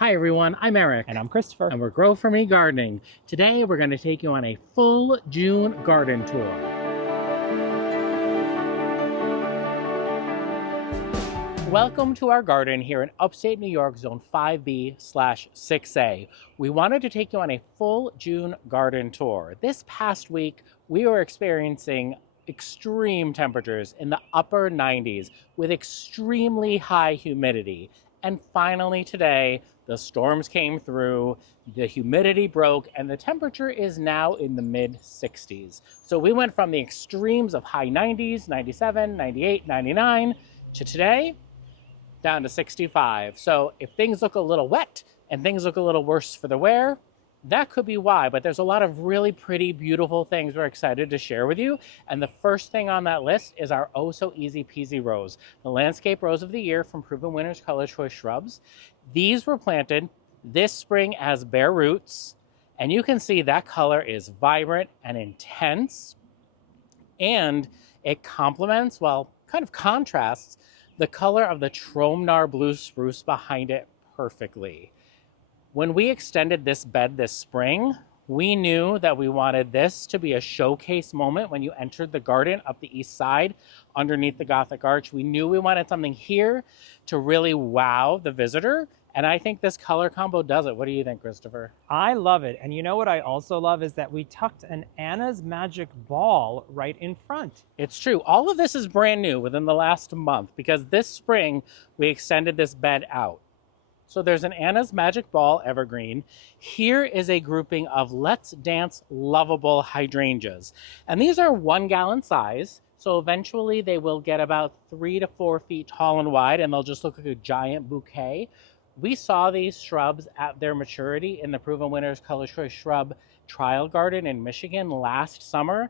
Hi everyone, I'm Eric. And I'm Christopher. And we're Grow For Me Gardening. Today we're going to take you on a full June garden tour. Welcome to our garden here in upstate New York, Zone 5B/6A. We wanted to take you on a full June garden tour. This past week, we were experiencing extreme temperatures in the upper 90s with extremely high humidity. And finally today, the storms came through, the humidity broke, and the temperature is now in the mid 60s. So we went from the extremes of high 90s, 97, 98, 99, to today, down to 65. So if things look a little wet and things look a little worse for the wear, that could be why, but there's a lot of really pretty, beautiful things we're excited to share with you. And the first thing on that list is our oh so easy peasy rose, the landscape rose of the year from Proven Winners Color Choice Shrubs. These were planted this spring as bare roots, and you can see that color is vibrant and intense, and it complements, well, kind of contrasts the color of the Tromnar blue spruce behind it perfectly. When we extended this bed this spring, we knew that we wanted this to be a showcase moment when you entered the garden up the east side underneath the Gothic Arch. We knew we wanted something here to really wow the visitor. And I think this color combo does it. What do you think, Christopher? I love it. And you know what I also love is that we tucked an Anna's Magic ball right in front. It's true. All of this is brand new within the last month because this spring we extended this bed out. So there's an Anna's Magic Ball evergreen. Here is a grouping of Let's Dance lovable hydrangeas. And these are 1 gallon size. So eventually they will get about 3 to 4 feet tall and wide, and they'll just look like a giant bouquet. We saw these shrubs at their maturity in the Proven Winners Color Choice Shrub Trial Garden in Michigan last summer,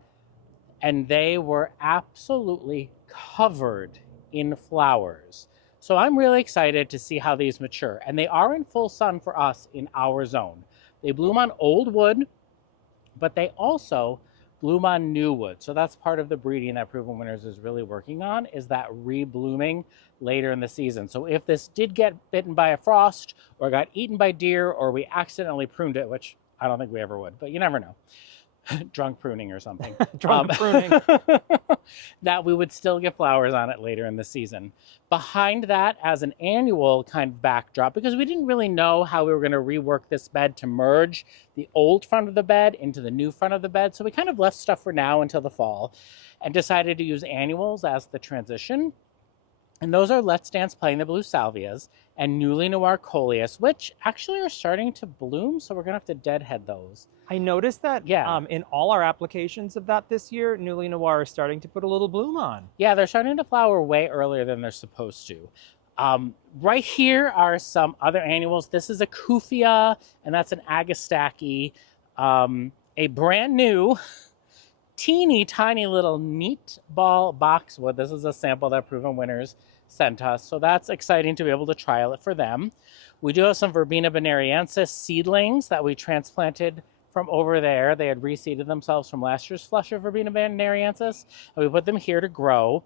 and they were absolutely covered in flowers. So I'm really excited to see how these mature, and they are in full sun for us in our zone. They bloom on old wood, but they also bloom on new wood. So that's part of the breeding that Proven Winners is really working on, is that reblooming later in the season. So if this did get bitten by a frost or got eaten by deer, or we accidentally pruned it, which I don't think we ever would, but you never know. Drunk pruning or something. Drunk pruning. That we would still get flowers on it later in the season. Behind that, as an annual kind of backdrop, because we didn't really know how we were going to rework this bed to merge the old front of the bed into the new front of the bed. So we kind of left stuff for now until the fall and decided to use annuals as the transition. And those are Let's Dance Playing the Blue Salvias and Newly Noir Coleus, which actually are starting to bloom, so we're going to have to deadhead those. I noticed that in all our applications of that this year, Newly Noir is starting to put a little bloom on. Yeah, they're starting to flower way earlier than they're supposed to. Right here are some other annuals. This is a Kufia, and that's an Agastache, a brand new teeny tiny little neat ball boxwood. This is a sample that Proven Winners sent us, so that's exciting to be able to trial it for them. We do have some Verbena bonariensis seedlings that we transplanted from over there. They had reseeded themselves from last year's flush of Verbena bonariensis, and we put them here to grow.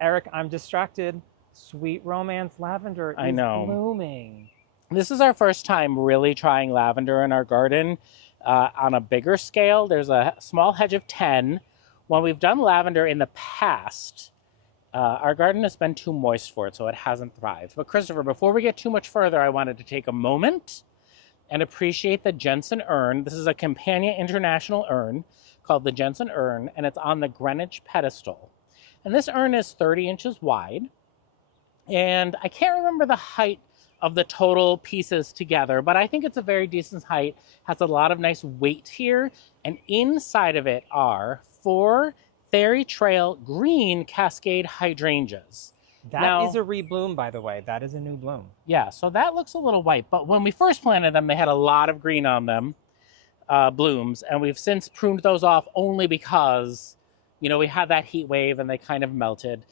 Eric, I'm distracted. Sweet Romance lavender is blooming. This is our first time really trying lavender in our garden on a bigger scale. There's a small hedge of 10. When we've done lavender in the past, our garden has been too moist for it, so it hasn't thrived. But Christopher, before we get too much further, I wanted to take a moment and appreciate the Jensen urn. This is a companion international urn called the Jensen urn, and it's on the Greenwich pedestal. And this urn is 30 inches wide, and I can't remember the height of the total pieces together, but I think it's a very decent height, has a lot of nice weight here, and inside of it are 4 Fairy Trail green Cascade Hydrangeas. That is a rebloom, by the way. That is a new bloom. Yeah, so that looks a little white, but when we first planted them, they had a lot of green on them, blooms, and we've since pruned those off only because, we had that heat wave and they kind of melted.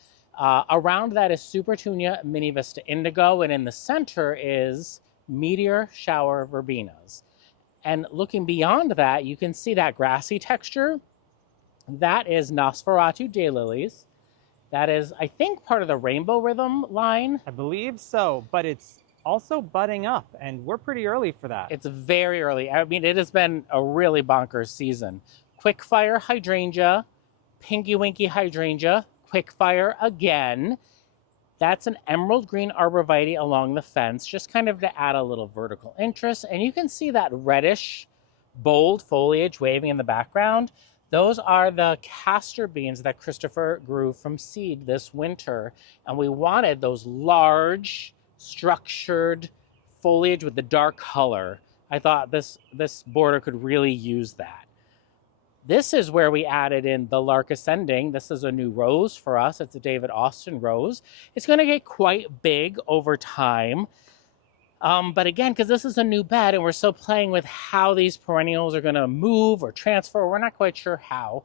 Around that is Supertunia Mini Vista Indigo, and in the center is Meteor Shower Verbenas. And looking beyond that, you can see that grassy texture. That is Nosferatu Daylilies. That is, I think, part of the Rainbow Rhythm line. I believe so, but it's also budding up, and we're pretty early for that. It's very early. I mean, it has been a really bonkers season. Quickfire Hydrangea, Pinky Winky Hydrangea, Quickfire again. That's an emerald green arborvitae along the fence, just kind of to add a little vertical interest. And you can see that reddish, bold foliage waving in the background. Those are the castor beans that Christopher grew from seed this winter. And we wanted those large, structured foliage with the dark color. I thought this border could really use that. This is where we added in the Lark Ascending. This is a new rose for us. It's a David Austin rose. It's going to get quite big over time. But again, because this is a new bed and we're still playing with how these perennials are going to move or transfer, we're not quite sure how.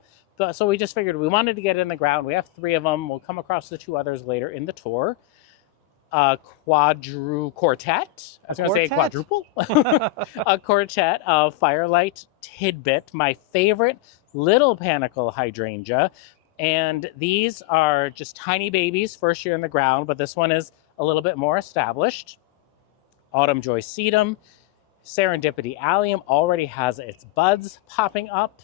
So we just figured we wanted to get it in the ground. We have 3 of them. We'll come across the 2 others later in the tour. Quartet. I was going to say quadruple. A quartet of Firelight Tidbit, my favorite little panicle hydrangea. And these are just tiny babies, first year in the ground, but this one is a little bit more established. Autumn Joy Sedum. Serendipity Allium already has its buds popping up.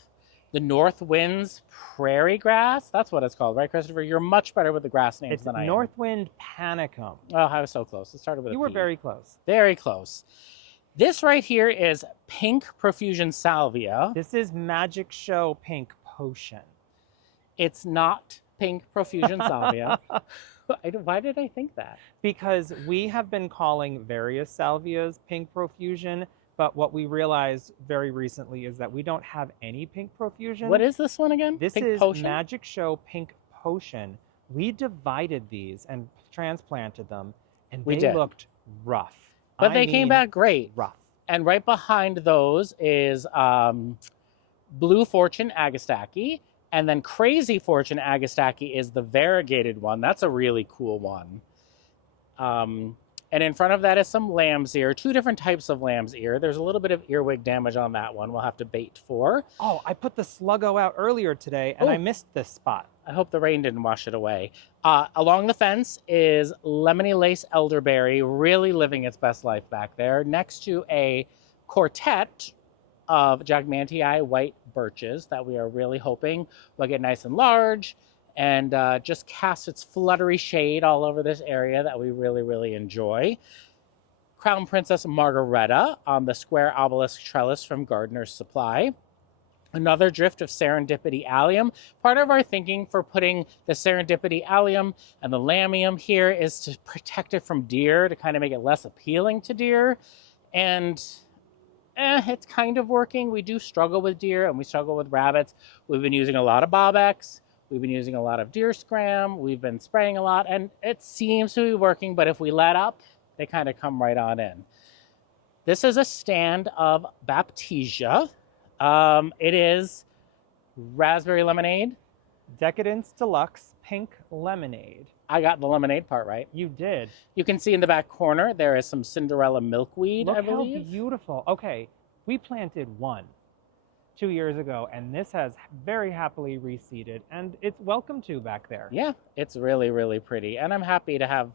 The North Winds Prairie Grass. That's what it's called, right, Christopher? You're much better with the grass names than I am. Northwind Panicum. Oh, I was so close. It started with a P. You were very close. Very close. This right here is Pink Profusion Salvia. This is Magic Show Pink Potion. It's not Pink Profusion Salvia. Why did I think that? Because we have been calling various salvias Pink Profusion, but what we realized very recently is that we don't have any Pink Profusion. What is this one again? This Pink is Potion? Magic Show Pink Potion. We divided these and transplanted them, and they looked rough. But they came back great. Rough. And right behind those is Blue Fortune Agastaki. And then Crazy Fortune Agastaki is the variegated one. That's a really cool one. And in front of that is some lamb's ear, 2 different types of lamb's ear. There's a little bit of earwig damage on that one. We'll have to bait for. Oh, I put the sluggo out earlier today, and I missed this spot. I hope the rain didn't wash it away. Along the fence is Lemony Lace Elderberry, really living its best life back there, next to a quartet of Jagmantii white birches that we are really hoping will get nice and large and just cast its fluttery shade all over this area that we really, really enjoy. Crown Princess Margaretta on the square obelisk trellis from Gardener's Supply. Another drift of Serendipity Allium. Part of our thinking for putting the Serendipity Allium and the Lamium here is to protect it from deer, to kind of make it less appealing to deer. And it's kind of working. We do struggle with deer and we struggle with rabbits. We've been using a lot of Bobex. We've been using a lot of deer scram. We've been spraying a lot and it seems to be working, but if we let up, they kind of come right on in. This is a stand of Baptisia. It is Raspberry Lemonade. Decadence Deluxe Pink Lemonade. I got the lemonade part right. You did. You can see in the back corner, there is some Cinderella milkweed, I believe. Look how beautiful. Okay, we planted 1 2 years ago, and this has very happily reseeded, and it's welcome to back there. Yeah, it's really, really pretty. And I'm happy to have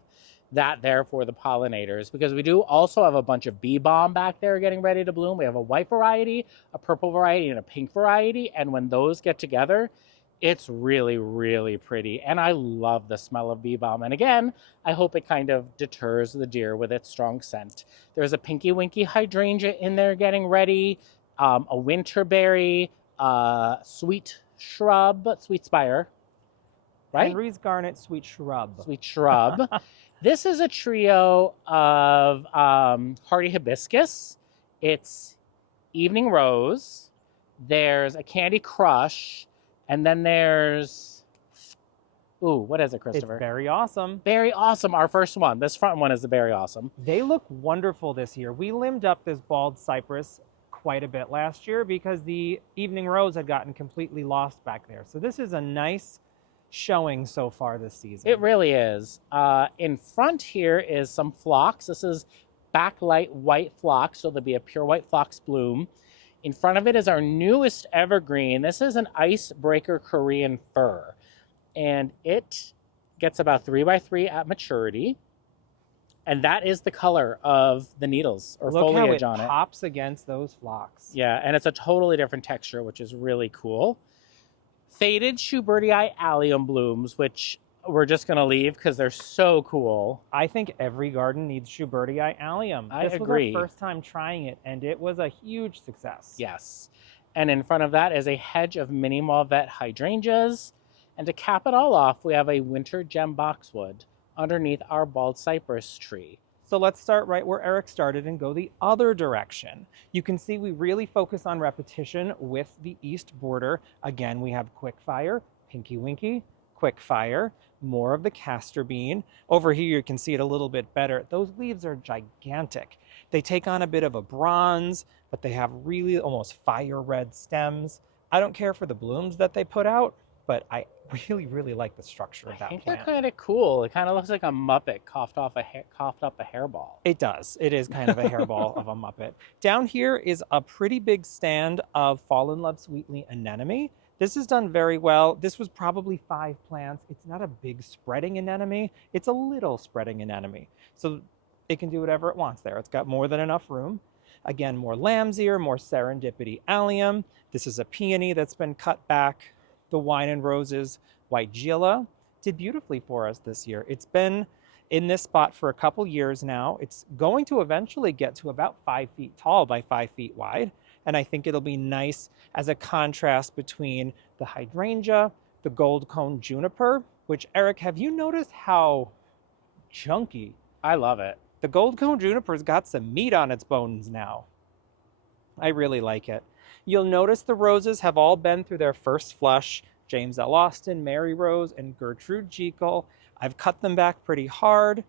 that there for the pollinators because we do also have a bunch of bee balm back there getting ready to bloom. We have a white variety, a purple variety, and a pink variety. And when those get together, it's really, really pretty. And I love the smell of bee balm. And again, I hope it kind of deters the deer with its strong scent. There's a Pinky Winky Hydrangea in there getting ready, a winterberry, sweet shrub, sweet spire, right? Henry's Garnet Sweet Shrub. Sweet shrub. This is a trio of hardy hibiscus. It's evening rose. There's a Candy Crush. And then there's, ooh, what is it, Christopher? It's Berry Awesome. Berry Awesome, our first one. This front one is the Berry Awesome. They look wonderful this year. We limbed up this bald cypress quite a bit last year because the evening rose had gotten completely lost back there. So this is a nice showing so far this season. It really is. In front here is some phlox. This is backlight white phlox, so there'll be a pure white phlox bloom. In front of it is our newest evergreen. This is an icebreaker Korean fir, and it gets about 3 by 3 at maturity. And that is the color of the needles or Look how foliage it on it. pops against those phlox. Yeah, and it's a totally different texture, which is really cool. Faded Schubertii allium blooms, which we're just going to leave because they're so cool. I think every garden needs Schubertii allium. I This agree. was our first time trying it, and it was a huge success. Yes. And in front of that is a hedge of mini Mauvet hydrangeas. And to cap it all off, we have a winter gem boxwood underneath our bald cypress tree. So let's start right where Eric started and go the other direction. You can see we really focus on repetition with the east border. Again, we have quickfire, pinky winky, quickfire, more of the castor bean. Over here, you can see it a little bit better. Those leaves are gigantic. They take on a bit of a bronze, but they have really almost fire red stems. I don't care for the blooms that they put out, but I really like the structure of that I think plant. they're kind of cool. It kind of looks like a Muppet coughed up a hairball. It does. It is kind of a hairball of a Muppet. Down here is a pretty big stand of Fall in Love Sweetly anemone. This is done very well. This was probably 5 plants. It's not a big spreading anemone. It's a little spreading anemone. So it can do whatever it wants there. It's got more than enough room. Again, more lamb's ear, more serendipity allium. This is a peony that's been cut back. The Wine and Roses White Gila did beautifully for us this year. It's been in this spot for a couple years now. It's going to eventually get to about 5 feet tall by 5 feet wide. And I think it'll be nice as a contrast between the hydrangea, the gold cone juniper, which, Eric, have you noticed how chunky? I love it. The gold cone juniper's got some meat on its bones now. I really like it. You'll notice the roses have all been through their first flush. James L. Austin, Mary Rose, and Gertrude Jekyll. I've cut them back pretty hard.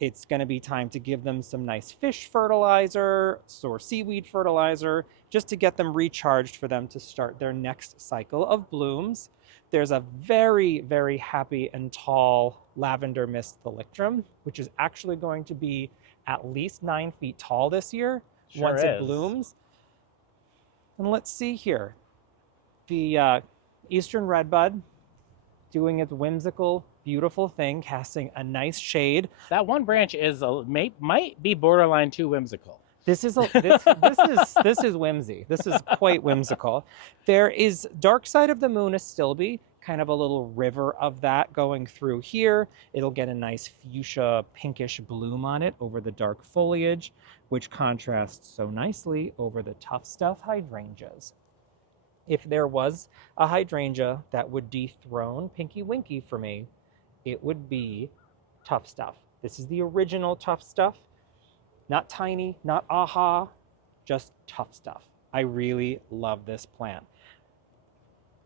It's going to be time to give them some nice fish fertilizer or seaweed fertilizer just to get them recharged for them to start their next cycle of blooms. There's a very happy and tall lavender mist thalictrum, which is actually going to be at least 9 feet tall this year once it blooms. And let's see here. The Eastern Redbud doing its whimsical, beautiful thing, casting a nice shade. That one branch might be borderline too whimsical. This is whimsy. This is quite whimsical. There is Dark Side of the Moon Astilbe, kind of a little river of that going through here. It'll get a nice fuchsia pinkish bloom on it over the dark foliage, which contrasts so nicely over the tough stuff hydrangeas. If there was a hydrangea that would dethrone Pinky Winky for me, it would be Tough Stuff. This is the original Tough Stuff. Not tiny, not aha, just Tough Stuff. I really love this plant.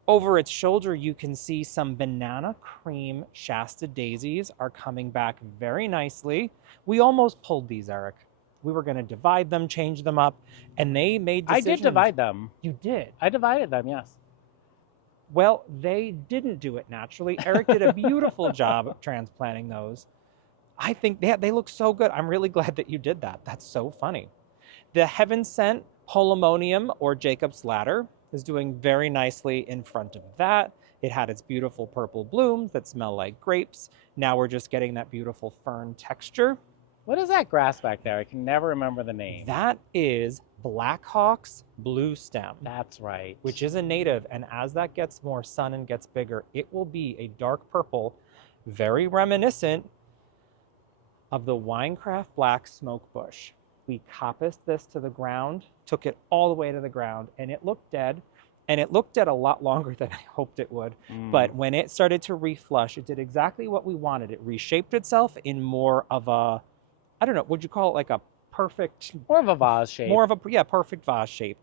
Over its shoulder, you can see some banana cream Shasta daisies are coming back very nicely. We almost pulled these, Eric. We were going to divide them, change them up, and they made decisions. I did divide them. You did? I divided them, yes. Well, they didn't do it naturally. Eric did a beautiful job of transplanting those. I think they look so good. I'm really glad that you did that. That's so funny. The Heaven Sent Polemonium, or Jacob's Ladder, is doing very nicely in front of that. It had its beautiful purple blooms that smell like grapes. Now we're just getting that beautiful fern texture. What is that grass back there? I can never remember the name. That is Blackhawk's blue stem. That's right. Which is a native, and as that gets more sun and gets bigger, it will be a dark purple, very reminiscent of the Winecraft Black Smoke Bush. We coppiced this to the ground, took it all the way to the ground, and it looked dead. And it looked dead a lot longer than I hoped it would. But when it started to reflush, it did exactly what we wanted. It reshaped itself in more of a, I don't know, would you call it like a perfect... More of a vase shape. More of a, yeah, perfect vase shape.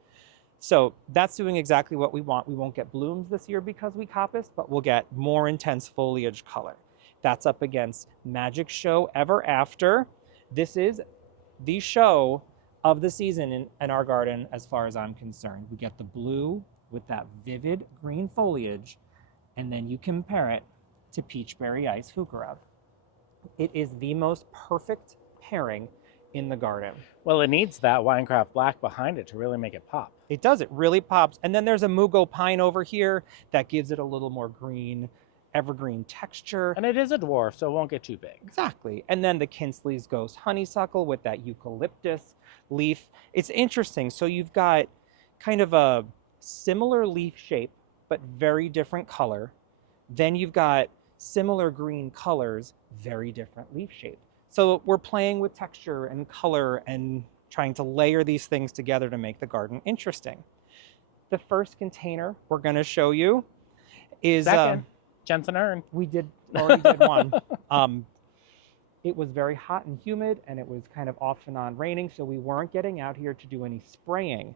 So that's doing exactly what we want. We won't get blooms this year because we coppiced, but we'll get more intense foliage color. That's up against Magic Show Ever After. This is the show of the season in our garden as far as I'm concerned. We get the blue with that vivid green foliage, and then you compare it to Peachberry Ice Heucherow. It is the most perfect pairing in the garden. Well, it needs that Winecraft Black behind it to really make it pop. It does. It really pops. And then there's a Mugo Pine over here that gives it a little more green evergreen texture. And it is a dwarf, so it won't get too big. Exactly. And then the Kinsley's Ghost Honeysuckle with that eucalyptus leaf. It's interesting. So you've got kind of a similar leaf shape, but very different color. Then you've got similar green colors, very different leaf shape. So we're playing with texture and color and trying to layer these things together to make the garden interesting. The first container we're going to show you is Second, Jensen Ern. we already did one. It was very hot and humid, and it was kind of off and on raining, so we weren't getting out here to do any spraying.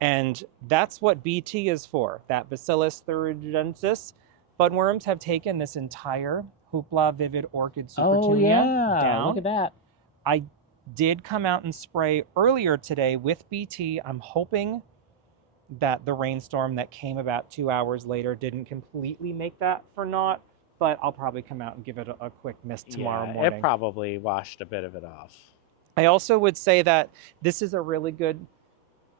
And that's what BT is for, that Bacillus thuringiensis. Budworms have taken this entire Hoopla Vivid Orchid Supertunia down. Look at that. I did come out and spray earlier today with BT. I'm hoping that the rainstorm that came about 2 hours later didn't completely make that for naught, but I'll probably come out and give it a quick mist tomorrow morning. It probably washed a bit of it off. I also would say that this is a really good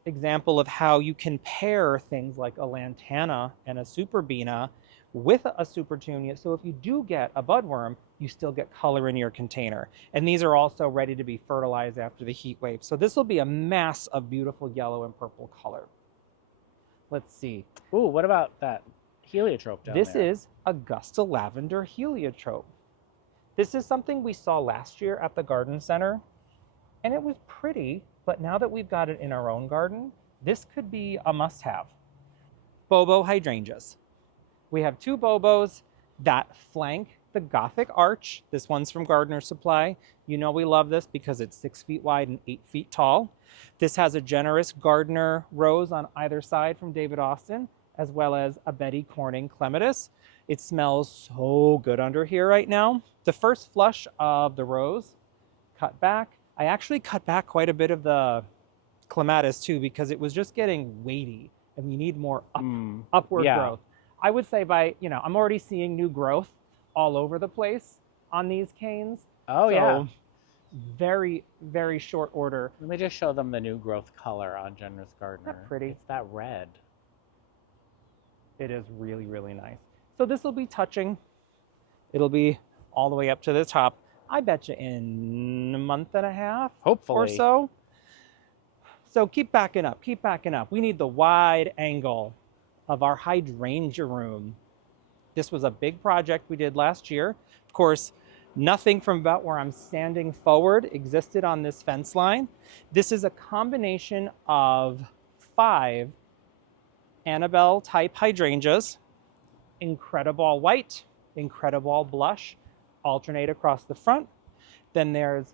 example of how you can pair things like a lantana and a superbena with a supertunia. So if you do get a budworm, you still get color in your container. And these are also ready to be fertilized after the heat wave. So this will be a mass of beautiful yellow and purple color. Let's see. Ooh, what about that heliotrope down there? This is Augusta Lavender Heliotrope. This is something we saw last year at the garden center, and it was pretty, but now that we've got it in our own garden, this could be a must-have. Bobo hydrangeas. We have two Bobos that flank the Gothic Arch. This one's from Gardener Supply. You know we love this because it's 6 feet wide and 8 feet tall. This has a generous gardener rose on either side from David Austin, as well as a Betty Corning clematis. It smells so good under here right now. The first flush of the rose cut back. I actually cut back quite a bit of the clematis too because it was just getting weighty and we need more upward growth. I would say I'm already seeing new growth all over the place on these canes. Oh, yeah. Very, very short order. Let me just show them the new growth color on Generous Gardener. Isn't that pretty? It's that red. It is really, really nice. So this will be touching. It'll be all the way up to the top. I bet you in a month and a half, hopefully, or so. So keep backing up, keep backing up. We need the wide angle of our hydrangea room. This was a big project we did last year. Of course, nothing from about where I'm standing forward existed on this fence line. This is a combination of 5 Annabelle type hydrangeas, Incredible White, Incredible Blush, alternate across the front. Then there's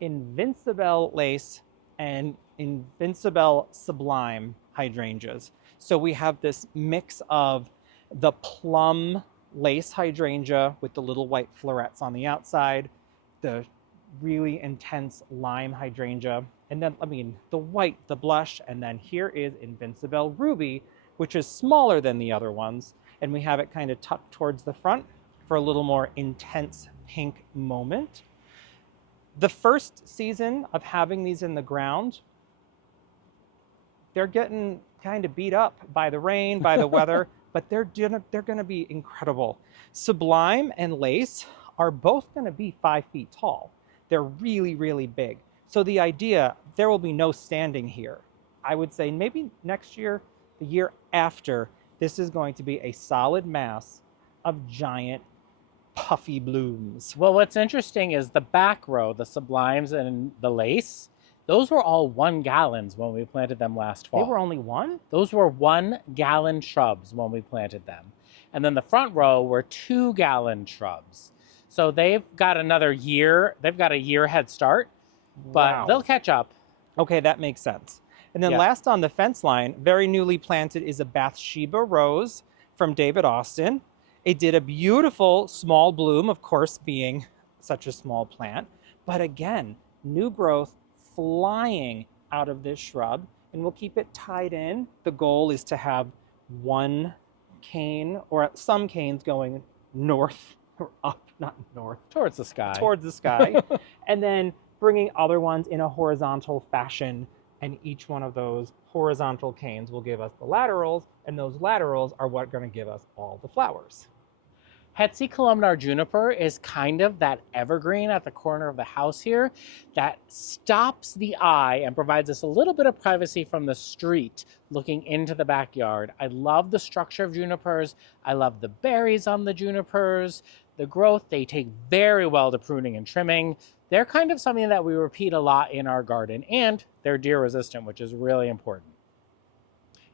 Invincible Lace and Invincible Sublime hydrangeas. So we have this mix of the plum lace hydrangea with the little white florets on the outside, the really intense lime hydrangea, and then, the white, the blush, and then here is Invincible Ruby, which is smaller than the other ones, and we have it kind of tucked towards the front for a little more intense pink moment. The first season of having these in the ground, they're getting kind of beat up by the rain, by the weather, but they're gonna be incredible. Sublime and Lace are both gonna be 5 feet tall. They're really, really big. So the idea, there will be no standing here. I would say maybe next year, the year after, this is going to be a solid mass of giant puffy blooms. Well, what's interesting is the back row, the Sublimes and the Lace, those were all 1 gallons when we planted them last fall. They were only 1? Those were 1 gallon shrubs when we planted them. And then the front row were 2 gallon shrubs. So they've got another year, they've got a year head start, but they'll catch up. Okay, that makes sense. And then last on the fence line, very newly planted, is a Bathsheba Rose from David Austin. It did a beautiful small bloom, of course, being such a small plant. But again, new growth flying out of this shrub, and we'll keep it tied in. The goal is to have 1 cane, or some canes going north or up, not north. Towards the sky. Towards the sky. And then bringing other ones in a horizontal fashion, and each one of those horizontal canes will give us the laterals, and those laterals are what are going to give us all the flowers. Hetzi columnar juniper is kind of that evergreen at the corner of the house here that stops the eye and provides us a little bit of privacy from the street looking into the backyard. I love the structure of junipers. I love the berries on the junipers, the growth. They take very well to pruning and trimming. They're kind of something that we repeat a lot in our garden, and they're deer resistant, which is really important.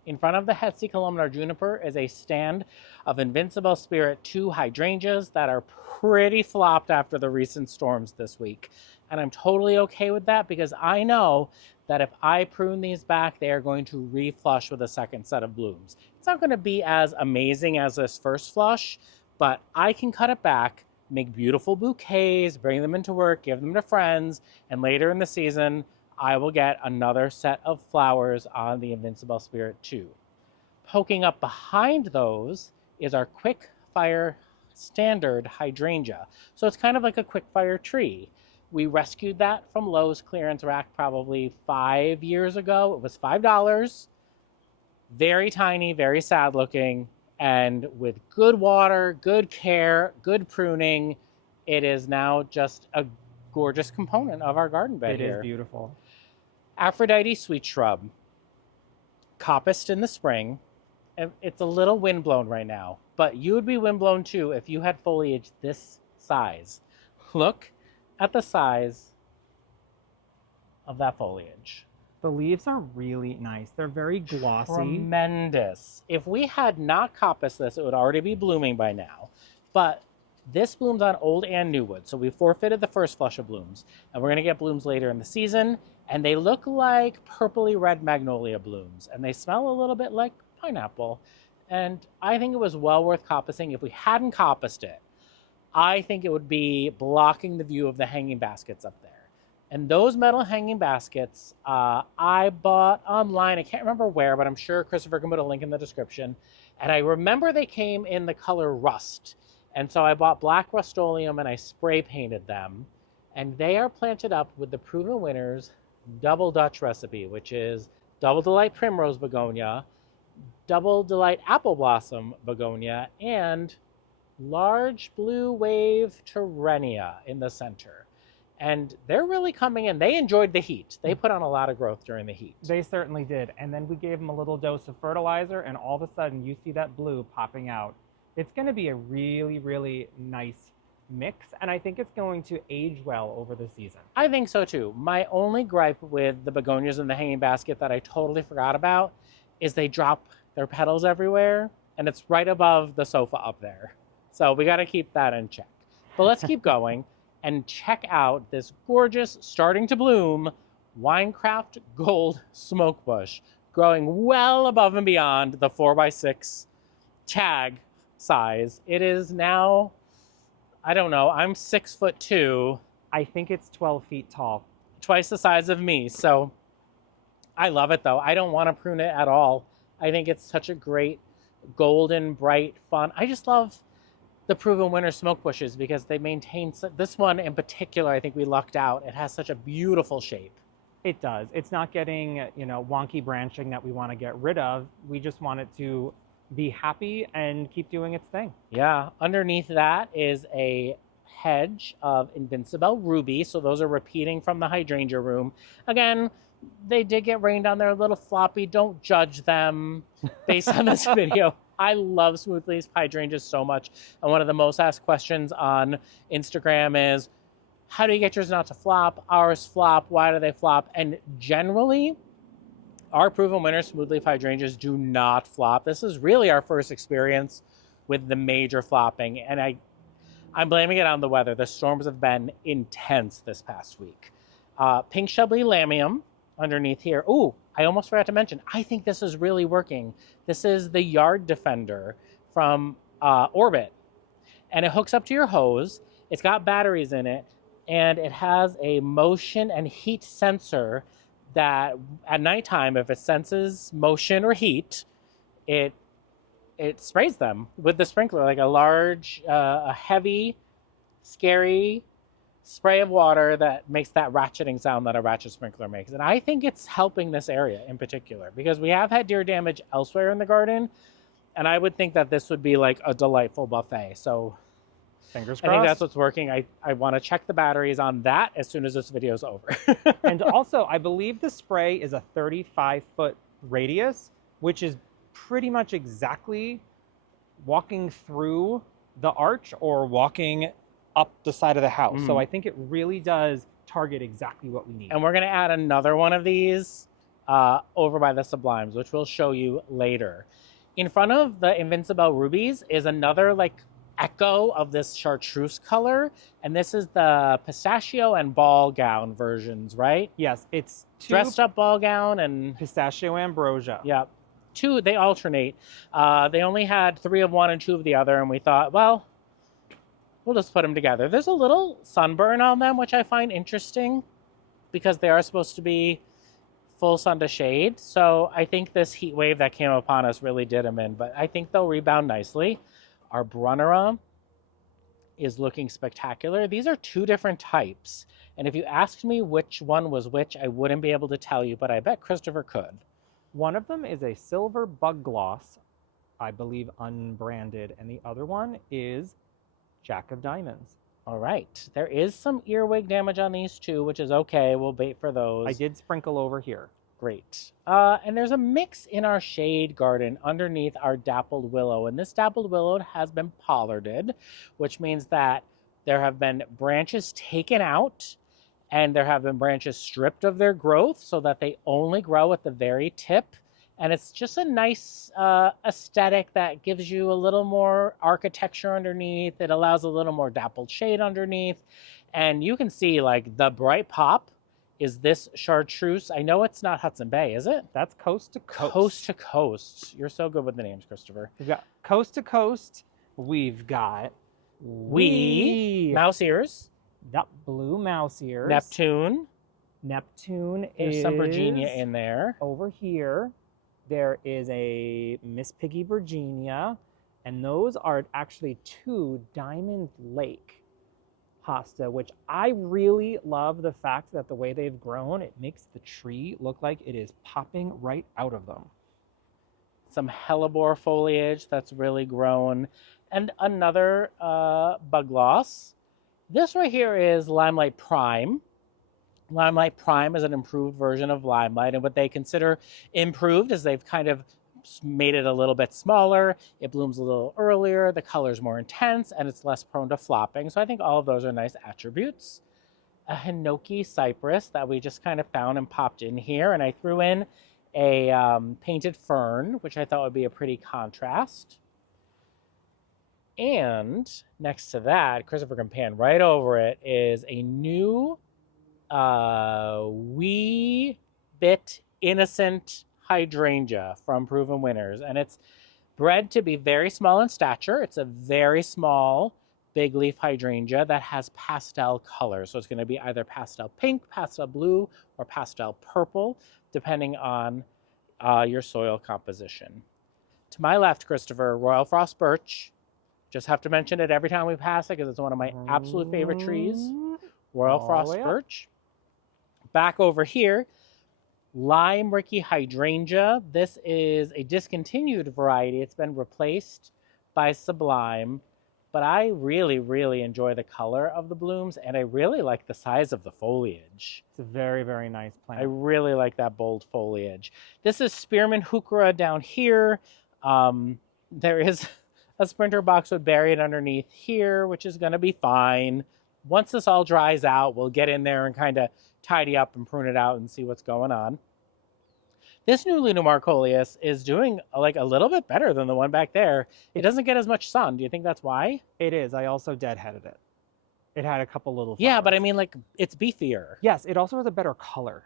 In front of the Hetzi columnar juniper is a stand of Invincible Spirit 2 hydrangeas that are pretty flopped after the recent storms this week. And I'm totally okay with that because I know that if I prune these back, they are going to reflush with a second set of blooms. It's not going to be as amazing as this first flush, but I can cut it back, make beautiful bouquets, bring them into work, give them to friends, and later in the season, I will get another set of flowers on the Invincible Spirit 2. Poking up behind those is our quick fire standard hydrangea. So it's kind of like a quick fire tree. We rescued that from Lowe's clearance rack probably 5 years ago. It was $5. Very tiny, very sad looking, and with good water, good care, good pruning, it is now just a gorgeous component of our garden bed here. It is beautiful. Aphrodite sweet shrub, coppiced in the spring. It's a little windblown right now, but you would be windblown too if you had foliage this size. Look at the size of that foliage. The leaves are really nice. They're very glossy. Tremendous. If we had not coppiced this, it would already be blooming by now. But this blooms on old and new wood, so we forfeited the first flush of blooms, and we're going to get blooms later in the season, and they look like purpley red magnolia blooms, and they smell a little bit like pineapple, and I think it was well worth coppicing. If we hadn't coppiced it, I think it would be blocking the view of the hanging baskets up there. And those metal hanging baskets, I bought online. I can't remember where, but I'm sure Christopher can put a link in the description. And I remember they came in the color rust. And so I bought black Rust-Oleum and I spray painted them. And they are planted up with the Proven Winners Double Dutch recipe, which is Double Delight Primrose Begonia, Double Delight Apple Blossom Begonia, and Large Blue Wave Terrenia in the center. And they're really coming in. They enjoyed the heat. They put on a lot of growth during the heat. They certainly did. And then we gave them a little dose of fertilizer, and all of a sudden you see that blue popping out. It's going to be a really, really nice mix, and I think it's going to age well over the season. I think so too. My only gripe with the begonias in the hanging basket that I totally forgot about is they drop their petals everywhere, and it's right above the sofa up there. So we got to keep that in check. But let's keep going and check out this gorgeous, starting to bloom, Winecraft Gold Smoke Bush, growing well above and beyond the 4x6 tag size. It is now, I don't know, I'm 6'2". I think it's 12 feet tall. Twice the size of me. So I love it though. I don't want to prune it at all. I think it's such a great golden, bright, fun. I just love the Proven Winner smoke bushes because they maintain, this one in particular, I think we lucked out. It has such a beautiful shape. It does. It's not getting, wonky branching that we want to get rid of. We just want it to be happy and keep doing its thing. Yeah. Underneath that is a hedge of Invincible Ruby. So those are repeating from the hydrangea room. Again, they did get rained on. They're a little floppy. Don't judge them based on this video. I love smooth leaf hydrangeas so much. And one of the most asked questions on Instagram is, how do you get yours not to flop? Ours flop. Why do they flop? And generally, our Proven Winner smooth leaf hydrangeas do not flop. This is really our first experience with the major flopping. And I'm blaming it on the weather. The storms have been intense this past week. Pink Chablis Lamium underneath here. Ooh, I almost forgot to mention, I think this is really working. This is the Yard Defender from Orbit. And it hooks up to your hose. It's got batteries in it. And it has a motion and heat sensor that at nighttime, if it senses motion or heat, it sprays them with the sprinkler, like a large, a heavy, scary spray of water that makes that ratcheting sound that a ratchet sprinkler makes. And I think it's helping this area in particular because we have had deer damage elsewhere in the garden, and I would think that this would be like a delightful buffet. So Fingers I think that's crossed. what's working. I want to check the batteries on that as soon as this video is over. And also, I believe the spray is a 35-foot radius, which is pretty much exactly walking through the arch or walking up the side of the house. So I think it really does target exactly what we need. And we're going to add another one of these over by the Sublimes, which we'll show you later. In front of the Invincible Rubies is another like echo of this chartreuse color, and this is the pistachio and ball gown versions, right? Yes, it's two Dressed up ball gown and pistachio ambrosia. yeah, two, they alternate. They only had 3 of one and 2 of the other, and we thought, well, we'll just put them together. There's a little sunburn on them, which I find interesting because they are supposed to be full sun to shade. So I think this heat wave that came upon us really did them in, but I think they'll rebound nicely. Our Brunnera is looking spectacular. These are 2 different types. And if you asked me which one was which, I wouldn't be able to tell you, but I bet Christopher could. One of them is a silver bug gloss, I believe unbranded, and the other one is Jack of Diamonds. All right. There is some earwig damage on these 2, which is okay. We'll bait for those. I did sprinkle over here. Great. And there's a mix in our shade garden underneath our dappled willow. And this dappled willow has been pollarded, which means that there have been branches taken out and there have been branches stripped of their growth so that they only grow at the very tip. And it's just a nice aesthetic that gives you a little more architecture underneath. It allows a little more dappled shade underneath. And you can see like the bright pop is this chartreuse. I know it's not Hudson Bay, is it? That's Coast to Coast. Coast to Coast. You're so good with the names, Christopher. We've got Coast to Coast. We've got mouse ears. Blue mouse ears. Neptune. Neptune There's is some Virginia in there. over here. There is a Miss Piggy Virginia, and those are actually 2 Diamond Lake hosta, which I really love the fact that the way they've grown, it makes the tree look like it is popping right out of them. Some hellebore foliage that's really grown, and another bug loss. This right here is Limelight Prime. Limelight Prime is an improved version of Limelight, and what they consider improved is they've kind of made it a little bit smaller, it blooms a little earlier, the color's more intense, and it's less prone to flopping. So I think all of those are nice attributes. A Hinoki cypress that we just kind of found and popped in here, and I threw in a painted fern, which I thought would be a pretty contrast. And next to that, Christopher can pan right over it, is a new wee bit innocent hydrangea from Proven Winners, and it's bred to be very small in stature. It's a very small big leaf hydrangea that has pastel colors, so it's going to be either pastel pink, pastel blue, or pastel purple, depending on your soil composition. To my left, Christopher, Royal Frost Birch. Just have to mention it every time we pass it because it's one of my absolute favorite trees. Royal Frost Birch. Back over here, Lime Ricky Hydrangea. This is a discontinued variety. It's been replaced by Sublime, but I really, really enjoy the color of the blooms, and I really like the size of the foliage. It's a very, very nice plant. I really like that bold foliage. This is Spearmint Heuchera down here. There is a sprinter boxwood buried underneath here, which is going to be fine. Once this all dries out, we'll get in there and kind of tidy up and prune it out and see what's going on. This new Lunamar Coleus is doing like a little bit better than the one back there. It doesn't get as much sun. Do you think that's why? It is. I also deadheaded it. It had a couple little flowers. Yeah, but I mean, like, it's beefier. Yes, it also has a better color.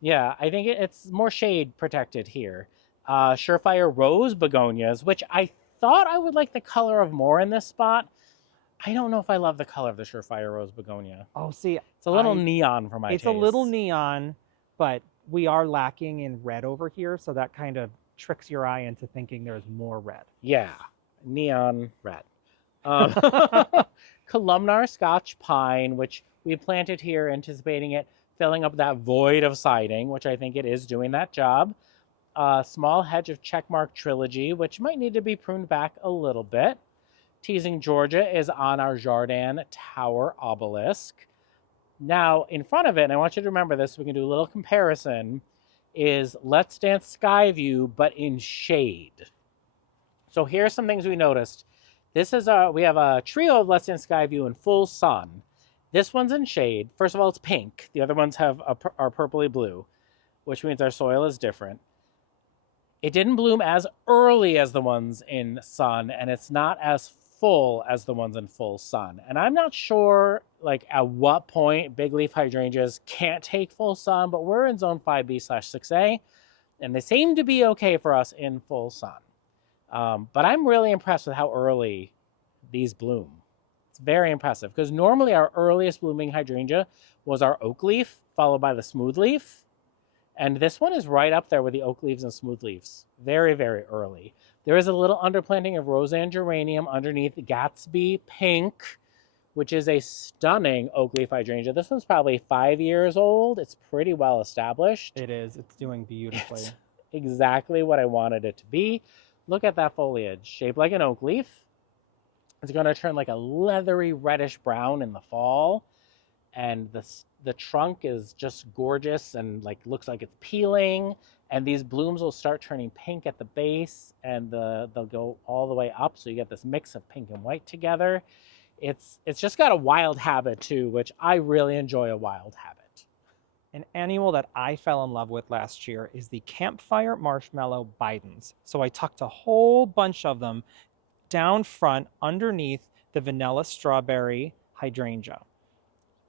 Yeah, I think it's more shade protected here. Surefire Rose Begonias, which I thought I would like the color of more in this spot. I don't know if I love the color of the Surefire Rose Begonia. Oh, see, it's a little neon for my taste. It's a little neon, but we are lacking in red over here, so that kind of tricks your eye into thinking there's more red. Yeah, neon red. Columnar Scotch Pine, which we planted here anticipating it filling up that void of siding, which I think it is doing that job. Small hedge of Checkmark Trilogy, which might need to be pruned back a little bit. Teasing Georgia is on our Jardin Tower obelisk. Now, in front of it, and I want you to remember this, so we can do a little comparison, is Let's Dance Skyview, but in shade. So here's some things we noticed. We have a trio of Let's Dance Skyview in full sun. This one's in shade. First of all, it's pink. The other ones are purpley blue, which means our soil is different. It didn't bloom as early as the ones in sun, and it's not as full as the ones in full sun. And I'm not sure like at what point big leaf hydrangeas can't take full sun, but we're in zone 5B/6A, and they seem to be okay for us in full sun. But I'm really impressed with how early these bloom. It's very impressive because normally our earliest blooming hydrangea was our oak leaf, followed by the smooth leaf. And this one is right up there with the oak leaves and smooth leaves. Very, very early. There is a little underplanting of Roseanne geranium underneath Gatsby pink, which is a stunning oak leaf hydrangea. This one's probably 5 years old. It's pretty well established. It is. It's doing beautifully. It's exactly what I wanted it to be. Look at that foliage, shaped like an oak leaf. It's going to turn like a leathery reddish brown in the fall. And the trunk is just gorgeous and like looks like it's peeling. And these blooms will start turning pink at the base, and they'll go all the way up. So you get this mix of pink and white together. It's just got a wild habit too, which I really enjoy a wild habit. An annual that I fell in love with last year is the Campfire Marshmallow Bidens. So I tucked a whole bunch of them down front underneath the Vanilla Strawberry Hydrangea.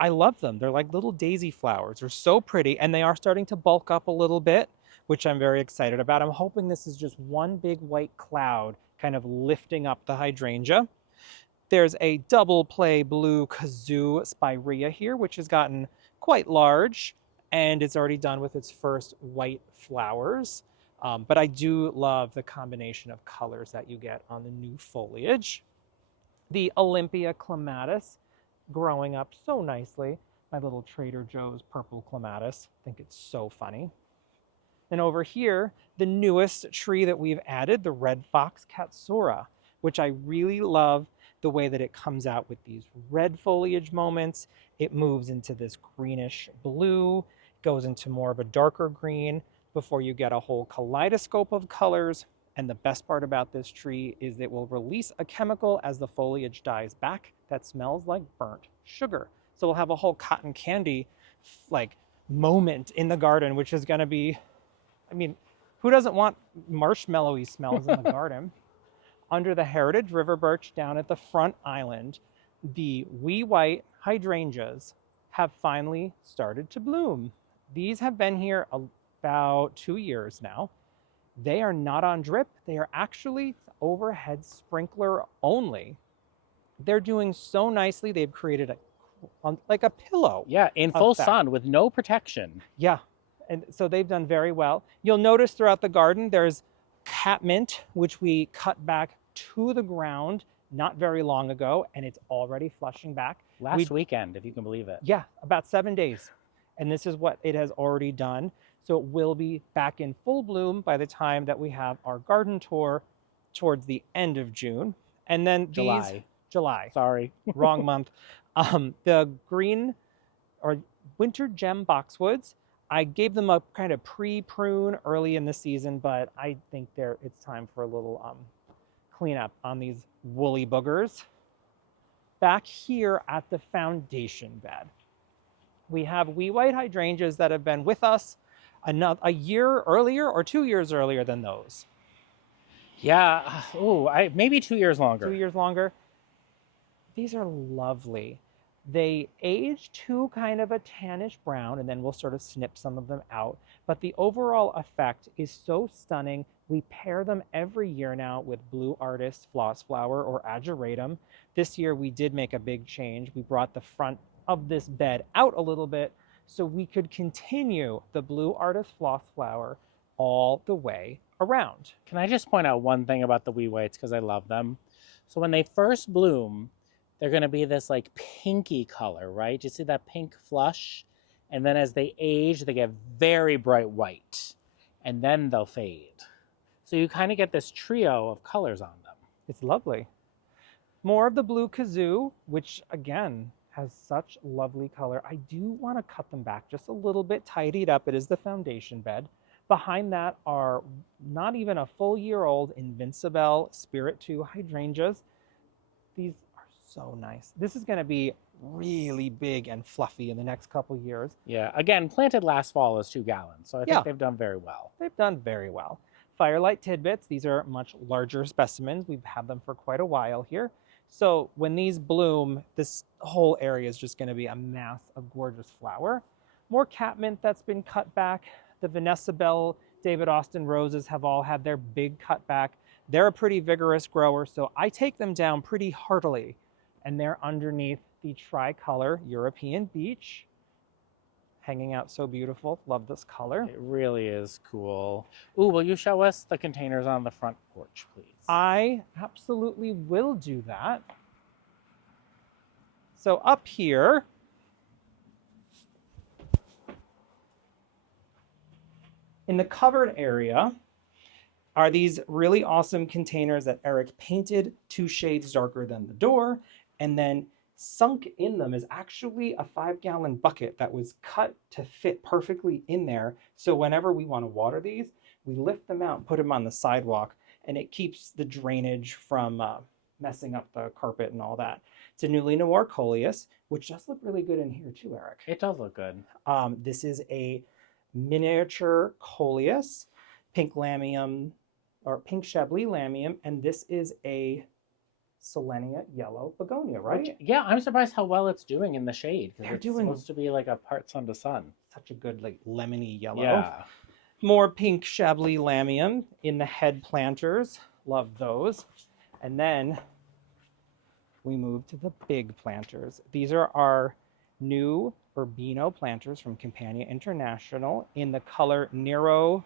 I love them. They're like little daisy flowers. They're so pretty, and they are starting to bulk up a little bit, which I'm very excited about. I'm hoping this is just one big white cloud kind of lifting up the hydrangea. There's a double play blue kazoo spirea here, which has gotten quite large, and it's already done with its first white flowers. But I do love the combination of colors that you get on the new foliage. The Olympia clematis growing up so nicely. My little Trader Joe's purple clematis. I think it's so funny. And over here, the newest tree that we've added, the red fox katsura, which I really love the way that it comes out with these red foliage moments. It moves into this greenish blue, goes into more of a darker green before you get a whole kaleidoscope of colors. And the best part about this tree is it will release a chemical as the foliage dies back that smells like burnt sugar. So we'll have a whole cotton candy like moment in the garden, which is going to be, I mean, who doesn't want marshmallowy smells in the garden? Under the Heritage River Birch down at the front island, the wee white hydrangeas have finally started to bloom. These have been here about 2 years now. They are not on drip. They are actually overhead sprinkler only. They're doing so nicely. They've created like a pillow. Yeah, in full sun with no protection. Yeah, and so they've done very well. You'll notice throughout the garden there's catmint, which we cut back to the ground not very long ago, and it's already flushing back. Last weekend, if you can believe it. Yeah, about 7 days. And this is what it has already done. So it will be back in full bloom by the time that we have our garden tour towards the end of June. And then July. Sorry. Wrong month. The green or winter gem boxwoods, I gave them a kind of pre-prune early in the season, but I think it's time for a little cleanup on these woolly boogers. Back here at the foundation bed, we have wee white hydrangeas that have been with us a year earlier or 2 years earlier than those. Yeah, maybe 2 years longer. 2 years longer. These are lovely. They age to kind of a tannish brown, and then we'll sort of snip some of them out. But the overall effect is so stunning. We pair them every year now with Blue Artist Floss Flower or Ageratum. This year we did make a big change. We brought the front of this bed out a little bit so we could continue the Blue Artist Floss Flower all the way around. Can I just point out one thing about the wee whites because I love them? So when they first bloom, they're going to be this like pinky color, right? You see that pink flush? And then as they age, they get very bright white, and then they'll fade. So you kind of get this trio of colors on them. It's lovely. More of the blue kazoo, which again has such lovely color. I do want to cut them back just a little bit, tidied up. It is the foundation bed. Behind that are not even a full year old Invincible Spirit 2 hydrangeas. These are so nice. This is going to be really big and fluffy in the next couple years. Yeah, again, planted last fall as 2 gallons, so I think Yeah. they've done very well. They've done very well. Firelight tidbits, these are much larger specimens. We've had them for quite a while here. So when these bloom, this whole area is just going to be a mass of gorgeous flower. More catmint that's been cut back. The Vanessa Bell, David Austin roses have all had their big cut back. They're a pretty vigorous grower, so I take them down pretty heartily. And they're underneath the tricolor European beech, hanging out so beautiful. Love this color. It really is cool. Ooh, will you show us the containers on the front porch, please? I absolutely will do that. So up here, in the covered area, are these really awesome containers that Eric painted 2 shades darker than the door, and then sunk in them is actually a 5-gallon bucket that was cut to fit perfectly in there. So whenever we want to water these, we lift them out and put them on the sidewalk, and it keeps the drainage from messing up the carpet and all that. It's a newly noir coleus, which does look really good in here too, Eric. It does look good. This is a miniature coleus, pink lamium, or pink Chablis lamium, and this is a Selenia yellow begonia, right? Which, yeah, I'm surprised how well it's doing in the shade. They're It's doing supposed to be like a part sun to sun. such a good like lemony yellow. Yeah. More pink Chablis lamium in the head planters. Love those. And then we move to the big planters. These are our new Urbino planters from Campania International in the color Nuovo.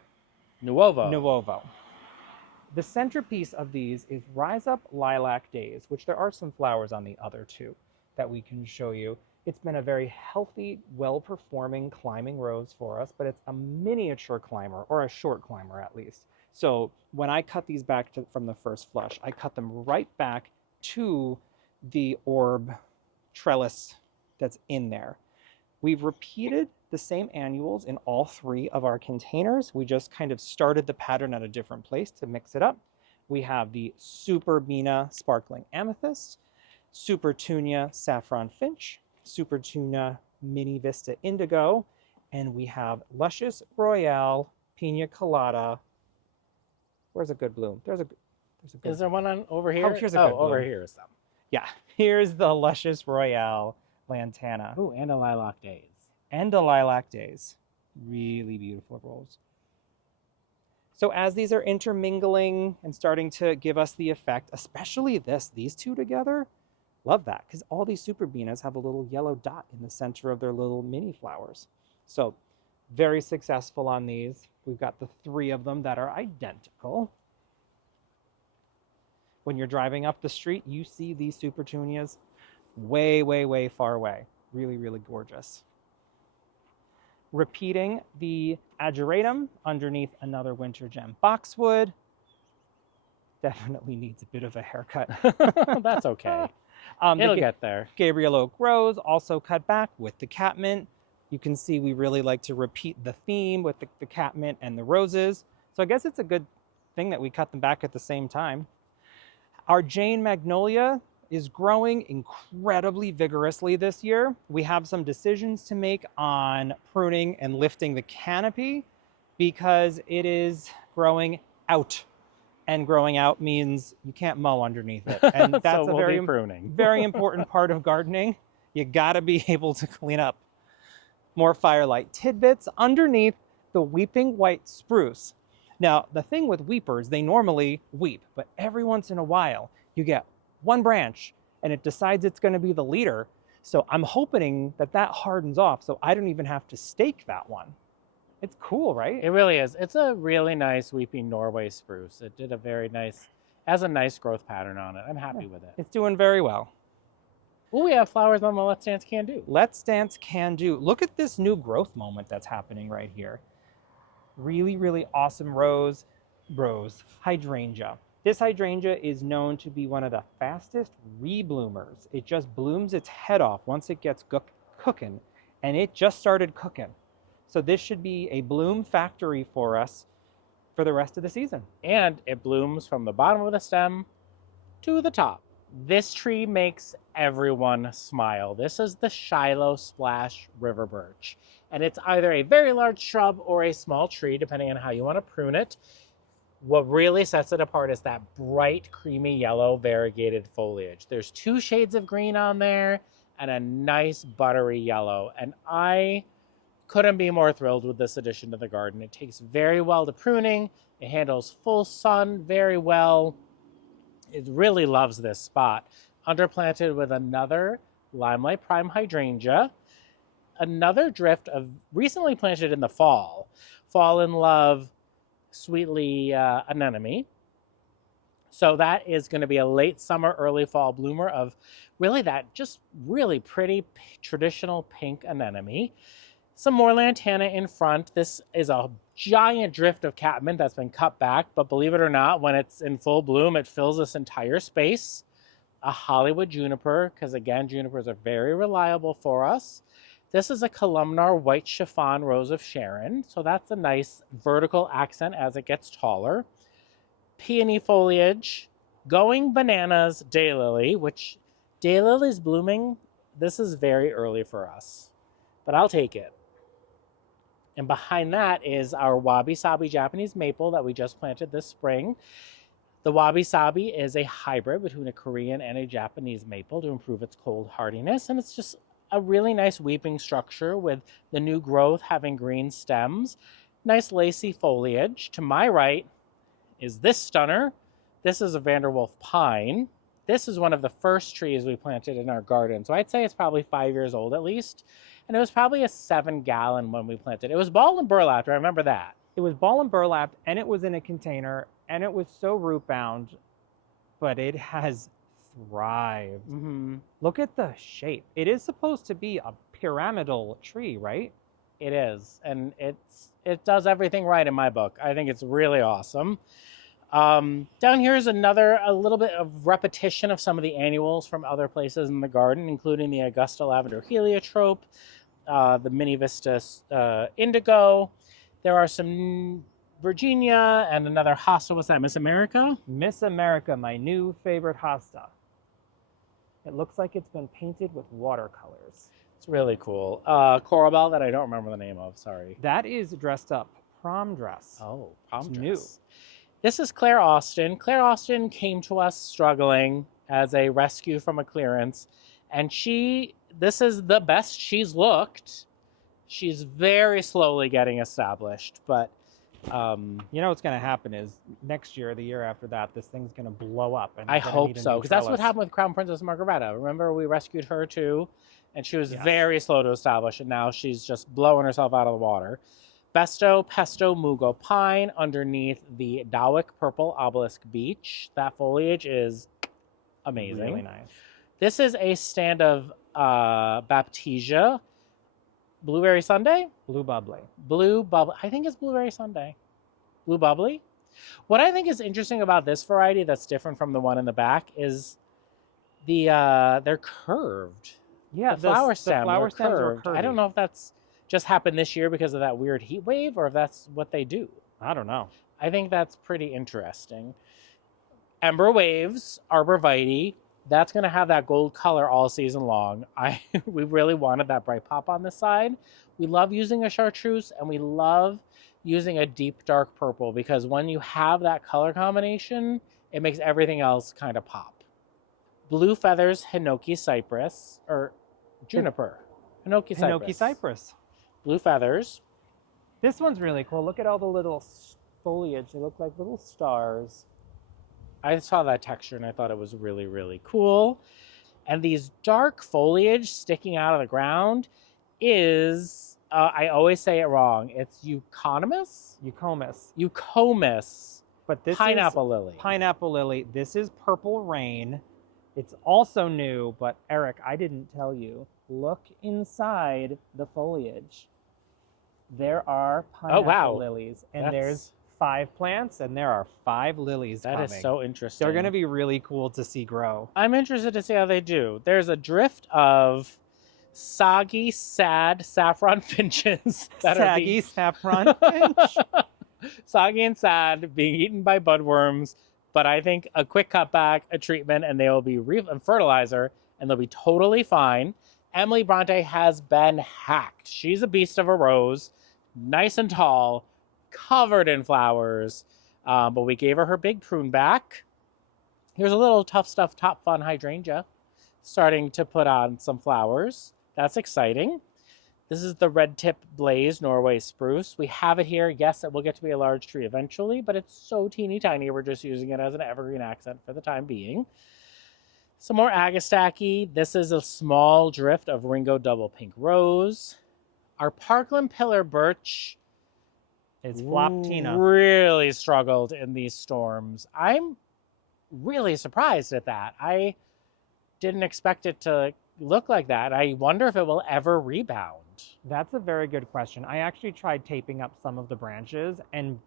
The centerpiece of these is Rise Up Lilac Days, which there are some flowers on the other 2 that we can show you. It's been a very healthy, well-performing climbing rose for us, but it's a miniature climber, or a short climber at least. So when I cut these back from the first flush, I cut them right back to the orb trellis that's in there. We've repeated the same annuals in all 3 of our containers. We just kind of started the pattern at a different place to mix it up. We have the Super Bina Sparkling Amethyst, Super Tunia Saffron Finch, Super Tuna Mini Vista Indigo, and we have Luscious Royale Pina Colada. Where's a good bloom? There's a good. Is there one on over here? Here's a good over bloom. here is some. Yeah, here's the Luscious Royale Lantana. Ooh, and a Lilac Days. And a Lilac Days. Really beautiful rose. So as these are intermingling and starting to give us the effect, especially these 2 together, love that, because all these Super Binas have a little yellow dot in the center of their little mini flowers. So very successful on these. We've got the 3 of them that are identical. When you're driving up the street, you see these Super Tunias way, way, way far away. Really, really gorgeous. Repeating the ageratum underneath another winter gem boxwood. Definitely needs a bit of a haircut. That's okay. It'll get there. Gabriel Oak Rose also cut back with the catmint. You can see we really like to repeat the theme with the catmint and the roses. So I guess it's a good thing that we cut them back at the same time. Our Jane Magnolia is growing incredibly vigorously this year. We have some decisions to make on pruning and lifting the canopy because it is growing out. And growing out means you can't mow underneath it. And that's So a we'll very, be pruning. very important part of gardening. You gotta be able to clean up. More firelight tidbits underneath the weeping white spruce. Now, the thing with weepers, they normally weep, but every once in a while, you get one branch and it decides it's going to be the leader. So I'm hoping that that hardens off so I don't even have to stake that one. It's cool, right? It really is. It's a really nice weeping Norway spruce. It did has a nice growth pattern on it. I'm happy with it. It's doing very well. Ooh, we have flowers on the Let's Dance Can Do. Let's Dance Can Do. Look at this new growth moment that's happening right here. Really, really awesome rose, hydrangea. This hydrangea is known to be one of the fastest rebloomers. It just blooms its head off once it gets cooking, and it just started cooking. So this should be a bloom factory for us for the rest of the season. And it blooms from the bottom of the stem to the top. This tree makes everyone smile. This is the Shiloh Splash River Birch. And it's either a very large shrub or a small tree, depending on how you want to prune it. What really sets it apart is that bright, creamy yellow variegated foliage. There's 2 shades of green on there and a nice buttery yellow. And I couldn't be more thrilled with this addition to the garden. It takes very well to pruning. It handles full sun very well. It really loves this spot. Underplanted with another Limelight Prime Hydrangea. Another drift of recently planted in the fall. Fall in Love Sweetly Anemone. So that is going to be a late summer, early fall bloomer of really that just really pretty traditional pink anemone. Some more lantana in front. This is a giant drift of catmint that's been cut back, but believe it or not, when it's in full bloom, it fills this entire space. A Hollywood juniper, because again, junipers are very reliable for us. This is a columnar white chiffon rose of Sharon, so that's a nice vertical accent as it gets taller. Peony foliage, going bananas daylily, which daylily's blooming. This is very early for us, but I'll take it. And behind that is our wabi-sabi Japanese maple that we just planted this spring. The wabi-sabi is a hybrid between a Korean and a Japanese maple to improve its cold hardiness, and it's just a really nice weeping structure with the new growth having green stems. Nice lacy foliage. To my right is this stunner. This is a Vanderwolf pine. This is one of the first trees we planted in our garden, so I'd say it's probably 5 years old at least. And it was probably a 7-gallon when we planted. It was ball and burlap, I remember that. It was ball and burlap, and it was in a container, and it was so root bound, but it has thrived. Mm-hmm. Look at the shape. It is supposed to be a pyramidal tree, right? It is, and it does everything right in my book. I think it's really awesome. Down here is a little bit of repetition of some of the annuals from other places in the garden, including the Augusta Lavender Heliotrope, the Mini Vista Indigo. There are some Virginia and another hosta. What's that, Miss America? Miss America, my new favorite hosta. It looks like it's been painted with watercolors. It's really cool. Coral Bell that I don't remember the name of, sorry. That is dressed up prom dress. Oh, prom dress. New. This is Claire Austin. Claire Austin came to us struggling as a rescue from a clearance, and this is the best she's looked. She's very slowly getting established, but you know what's going to happen is next year, the year after that, this thing's going to blow up. And I hope so, because that's what happened with Crown Princess Margareta. Remember, we rescued her too, and she was very slow to establish, and now she's just blowing herself out of the water. Besto, Pesto, Mugo Pine underneath the Dowick Purple Obelisk Beech. That foliage is amazing. Really nice. This is a stand of Baptisia. Blueberry Sunday? Blue Bubbly. Blue Bubbly. I think it's Blueberry Sunday. Blue Bubbly. What I think is interesting about this variety that's different from the one in the back is they're curved. Yeah, the flower stems are curved. I don't know if that's just happened this year because of that weird heat wave or if that's what they do. I don't know. I think that's pretty interesting. Ember Waves, Arborvitae. That's going to have that gold color all season long. We really wanted that bright pop on this side. We love using a chartreuse, and we love using a deep dark purple because when you have that color combination, it makes everything else kind of pop. Blue Feathers, Hinoki Cypress, or Juniper. Hinoki Cypress. Blue Feathers. This one's really cool. Look at all the little foliage. They look like little stars. I saw that texture and I thought it was really, really cool. And these dark foliage sticking out of the ground is, I always say it wrong. It's euconomus? Eucomus. But this Pineapple lily. Pineapple lily. This is Purple Rain. It's also new, but Eric, I didn't tell you. Look inside the foliage. There are pineapple lilies, and there's 5 plants, and there are 5 lilies That coming. is so interesting. They're going to be really cool to see grow. I'm interested to see how they do. There's a drift of soggy, sad saffron finches that are Saggy saffron finch. soggy and sad, being eaten by budworms. But I think a quick cutback, a treatment, and they will be fertilizer, and they'll be totally fine. Emily Bronte has been hacked. She's a beast of a rose, nice and tall, covered in flowers. But we gave her big prune back. Here's a little Tough Stuff Top Fun hydrangea starting to put on some flowers. That's exciting. This is the Red Tip Blaze Norway Spruce. We have it here. Yes, it will get to be a large tree eventually, but it's so teeny tiny. We're just using it as an evergreen accent for the time being. Some more Agastache. This is a small drift of Ringo Double Pink Rose. Our Parkland Pillar Birch It's Flop Tina. really struggled in these storms. I'm really surprised at that. I didn't expect it to look like that. I wonder if it will ever rebound. That's a very good question. I actually tried taping up some of the branches, and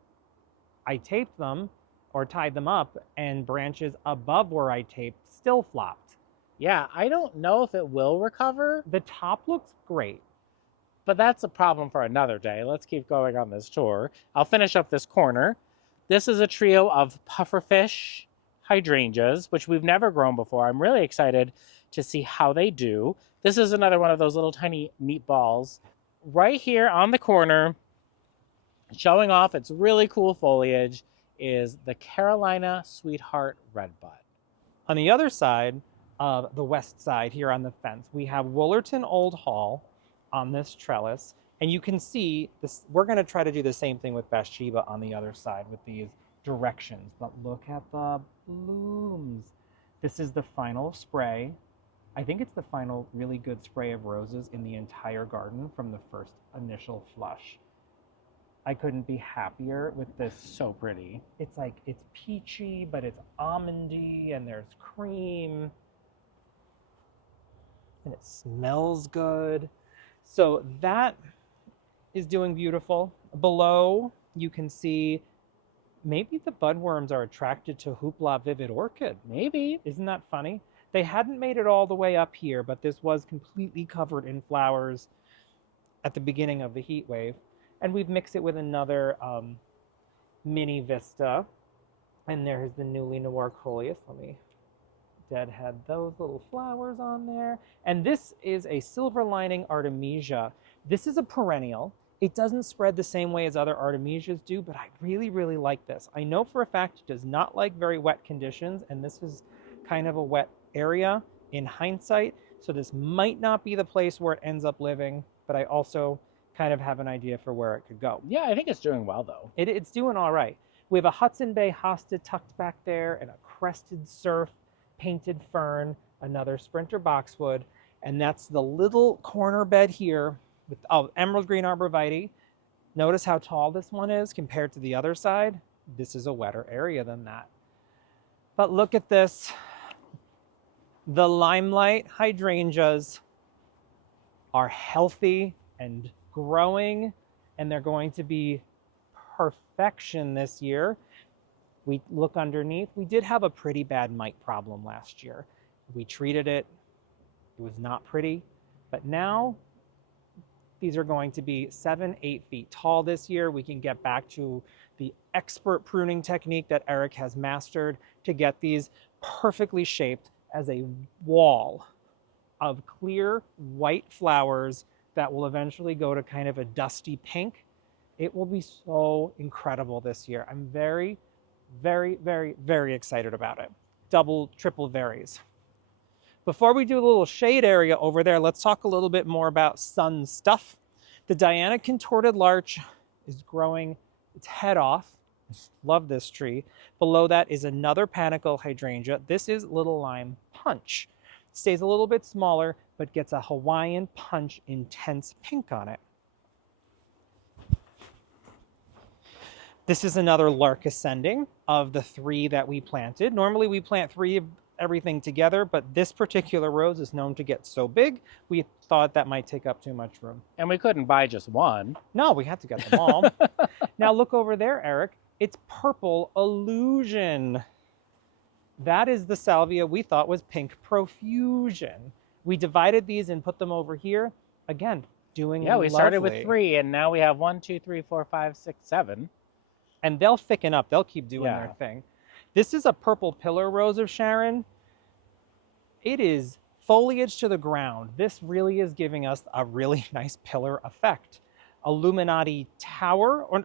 I taped them or tied them up, and branches above where I taped still flopped. Yeah, I don't know if it will recover, The top looks great. but that's a problem for another day. Let's keep going on this tour. I'll finish up this corner. This is a trio of pufferfish hydrangeas, which we've never grown before. I'm really excited to see how they do. This is another one of those little tiny meatballs. Right here on the corner, showing off its really cool foliage, is the Carolina Sweetheart Redbud. On the other side, the west side here on the fence, we have Woolerton Old Hall on this trellis. And you can see this. We're going to try to do the same thing with Bathsheba on the other side with these directions. But look at the blooms. This is the final spray. I think it's the final really good spray of roses in the entire garden from the first initial flush. I couldn't be happier with this. So pretty. It's like, it's peachy, but it's almondy, and there's cream. And it smells good. So that is doing beautiful. Below, you can see maybe the budworms are attracted to Hoopla Vivid Orchid. Maybe. Isn't that funny? They hadn't made it all the way up here, but this was completely covered in flowers at the beginning of the heat wave. And we've mixed it with another mini vista. And there's the newly noir coleus. Let me deadhead those little flowers on there. And this is a silver lining Artemisia. This is a perennial. It doesn't spread the same way as other Artemisias do, but I really, really like this. I know for a fact it does not like very wet conditions, and this is kind of a wet area in hindsight. So this might not be the place where it ends up living, but I also kind of have an idea for where it could go. Yeah, I think it's doing well, though. It's doing all right. We have a Hudson Bay hosta tucked back there, and a crested surf, painted fern, another sprinter boxwood, and that's the little corner bed here with emerald green arborvitae. Notice how tall this one is compared to the other side. This is a wetter area than that. But look at this. The limelight hydrangeas are healthy and growing, and they're going to be perfection this year. We look underneath. We did have a pretty bad mite problem last year. We treated it. It was not pretty. But now these are going to be 7-8 feet tall this year. We can get back to the expert pruning technique that Eric has mastered to get these perfectly shaped as a wall of clear white flowers that will eventually go to kind of a dusty pink. It will be so incredible this year. I'm very, very, very, very excited about it. Double, triple varies. Before we do a little shade area over there, let's talk a little bit more about sun stuff. The Diana contorted larch is growing its head off. Love this tree. Below that is another panicle hydrangea. This is Little Lime Punch. Stays a little bit smaller, but gets a Hawaiian Punch intense pink on it. This is another lark ascending of the 3 that we planted. Normally we plant 3 of everything together, but this particular rose is known to get so big, we thought that might take up too much room. And we couldn't buy just one. No, we had to get them all. Now look over there, Eric. It's Purple Illusion. That is the salvia we thought was Pink Profusion. We divided these and put them over here. Again, doing Yeah, we started with lovely. 3, and now we have 1, 2, 3, 4, 5, 6, 7. And they'll thicken up. They'll keep doing their thing. This is a Purple Pillar Rose of Sharon. It is foliage to the ground. This really is giving us a really nice pillar effect. Illuminati Tower, or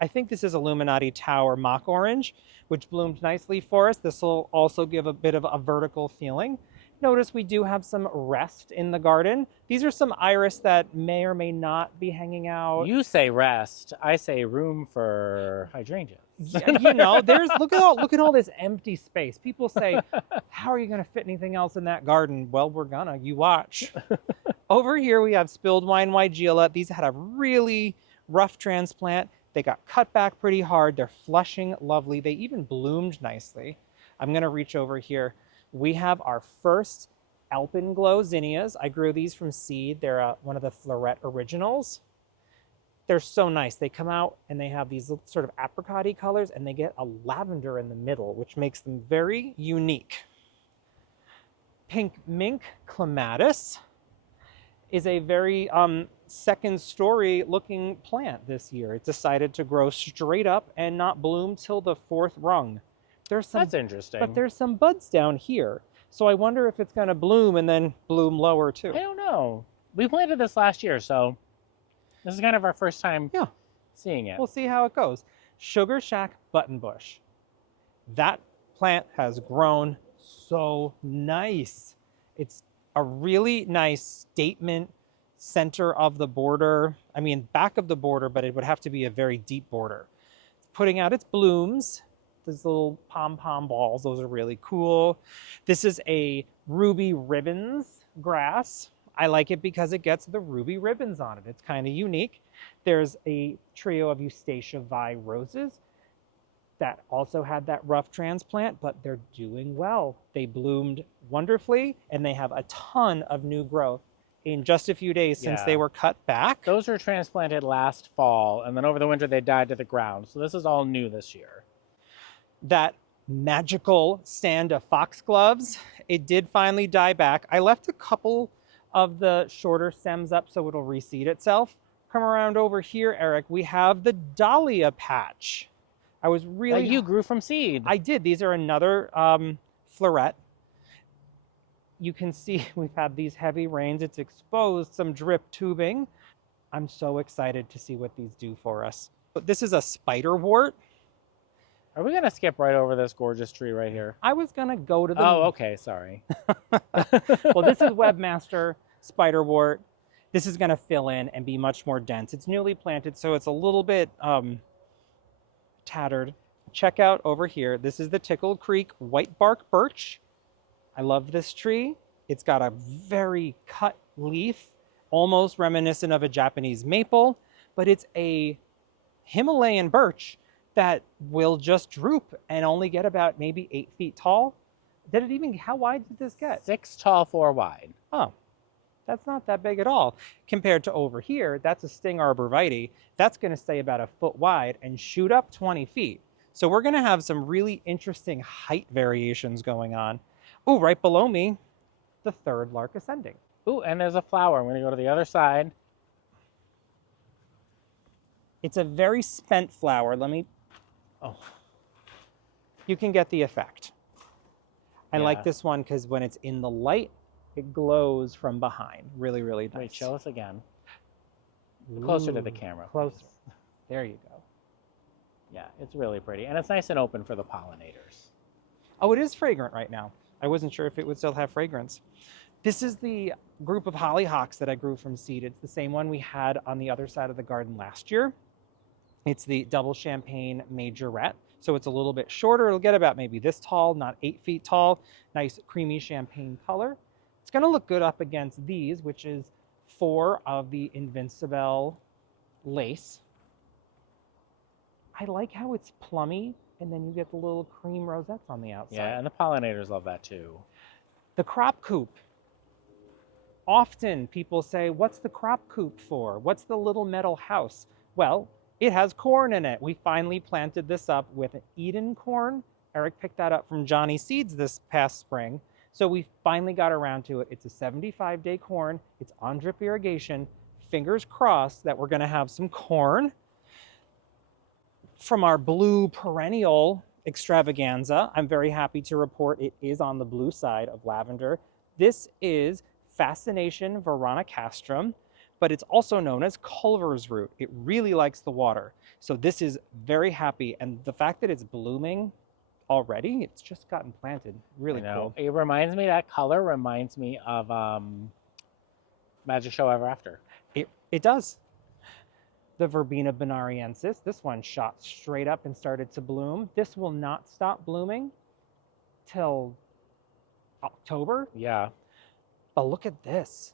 I think this is Illuminati Tower Mock Orange, which bloomed nicely for us. This will also give a bit of a vertical feeling. Notice we do have some rest in the garden. These are some iris that may or may not be hanging out. You say rest, I say room for hydrangeas. You know, there's look at all this empty space. People say, how are you going to fit anything else in that garden? Well, we're gonna. You watch. Over here we have Spilled Wine Weigela. These had a really rough transplant. They got cut back pretty hard. They're flushing lovely. They even bloomed nicely. I'm going to reach over here. We have our first Alpenglow zinnias. I grew these from seed. They're one of the Floret originals. They're so nice. They come out and they have these sort of apricot-y colors, and they get a lavender in the middle, which makes them very unique. Pink Mink Clematis is a very second story looking plant this year. It decided to grow straight up and not bloom till the 4th rung. That's interesting. But there's some buds down here. So I wonder if it's going to bloom and then bloom lower too. I don't know. We planted this last year, so this is kind of our first time seeing it. We'll see how it goes. Sugar Shack Buttonbush. That plant has grown so nice. It's a really nice statement center of the border. I mean, back of the border, but it would have to be a very deep border. It's putting out its blooms. These little pom-pom balls, those are really cool. This is a ruby ribbons grass. I like it because it gets the ruby ribbons on it. It's kind of unique. There's a trio of Eustacia Vi roses that also had that rough transplant, but they're doing well. They bloomed wonderfully, and they have a ton of new growth in just a few days since they were cut back. Those were transplanted last fall, and then over the winter they died to the ground. So this is all new this year. That magical stand of foxgloves, it did finally die back. I left a couple of the shorter stems up so it'll reseed itself. Come around over here, Eric, we have the dahlia patch. I was really... you grew from seed. I did. These are another floret. You can see we've had these heavy rains. It's exposed some drip tubing. I'm so excited to see what these do for us. But this is a spiderwort. Are we going to skip right over this gorgeous tree right here? I was going to go to the... Oh, okay, sorry. Well, this is Webmaster Spiderwort. This is going to fill in and be much more dense. It's newly planted, so it's a little bit tattered. Check out over here. This is the Tickle Creek White Bark Birch. I love this tree. It's got a very cut leaf, almost reminiscent of a Japanese maple, but it's a Himalayan birch that will just droop and only get about maybe 8 feet tall. Did it even, how wide did this get? 6 tall, 4 wide. Oh, that's not that big at all. Compared to over here, that's a Sting arborvitae. That's gonna stay about 1 foot wide and shoot up 20 feet. So we're gonna have some really interesting height variations going on. Oh, right below me, the third lark ascending. Ooh, and there's a flower. I'm gonna go to the other side. It's a very spent flower. You can get the effect. I like this one because when it's in the light, it glows from behind. Really, really nice. Wait, show us again. Closer to the camera. Closer. Please. There you go. Yeah, it's really pretty. And it's nice and open for the pollinators. Oh, it is fragrant right now. I wasn't sure if it would still have fragrance. This is the group of hollyhocks that I grew from seed. It's the same one we had on the other side of the garden last year. It's the double champagne majorette. So it's a little bit shorter. It'll get about maybe this tall, not 8 feet tall. Nice creamy champagne color. It's going to look good up against these, which is 4 of the Invincible lace. I like how it's plummy, and then you get the little cream rosettes on the outside. Yeah, and the pollinators love that too. The crop coop. Often people say, what's the crop coop for? What's the little metal house? Well, It has corn in it. We finally planted this up with an Eden corn. Eric picked that up from Johnny Seeds this past spring. So we finally got around to it. It's a 75-day corn. It's on drip irrigation. Fingers crossed that we're going to have some corn from our blue perennial extravaganza. I'm very happy to report it is on the blue side of lavender. This is Fascination veronicastrum, but it's also known as Culver's root. It really likes the water. So this is very happy. And the fact that it's blooming already, it's just gotten planted. Really cool. It reminds me, that color reminds me of Magic Show Ever After. It does. The Verbena bonariensis, this one shot straight up and started to bloom. This will not stop blooming till October. Yeah. But look at this.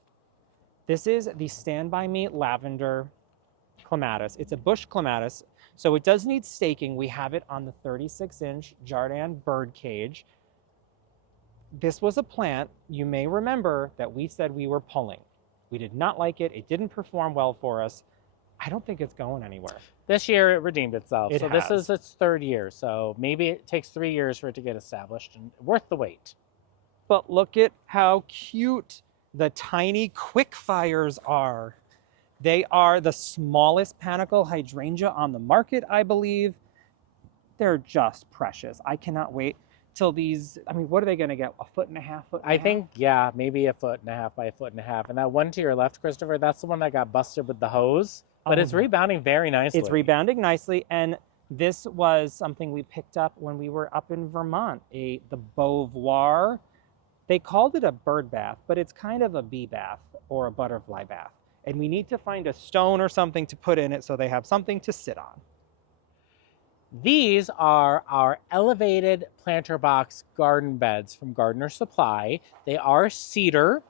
This is the Stand By Me lavender clematis. It's a bush clematis, so it does need staking. We have it on the 36-inch Jardin bird cage. This was a plant, you may remember, that we said we were pulling. We did not like it. It didn't perform well for us. I don't think it's going anywhere. This year it redeemed itself. It so has. This is its third year. So maybe it takes 3 years for it to get established, and worth the wait. But look at how cute the tiny quickfires are. They are the smallest panicle hydrangea on the market, I believe. They're just precious. I cannot wait till these, I mean, what are they going to get? 1.5 feet? I think, yeah, maybe 1.5 feet by 1.5 feet. And that one to your left, Christopher, that's the one that got busted with the hose. But it's rebounding very nicely. It's rebounding nicely. And this was something we picked up when we were up in Vermont, the Beauvoir. They called it a bird bath, but it's kind of a bee bath or a butterfly bath. And we need to find a stone or something to put in it so they have something to sit on. These are our elevated planter box garden beds from Gardener Supply. They are cedar.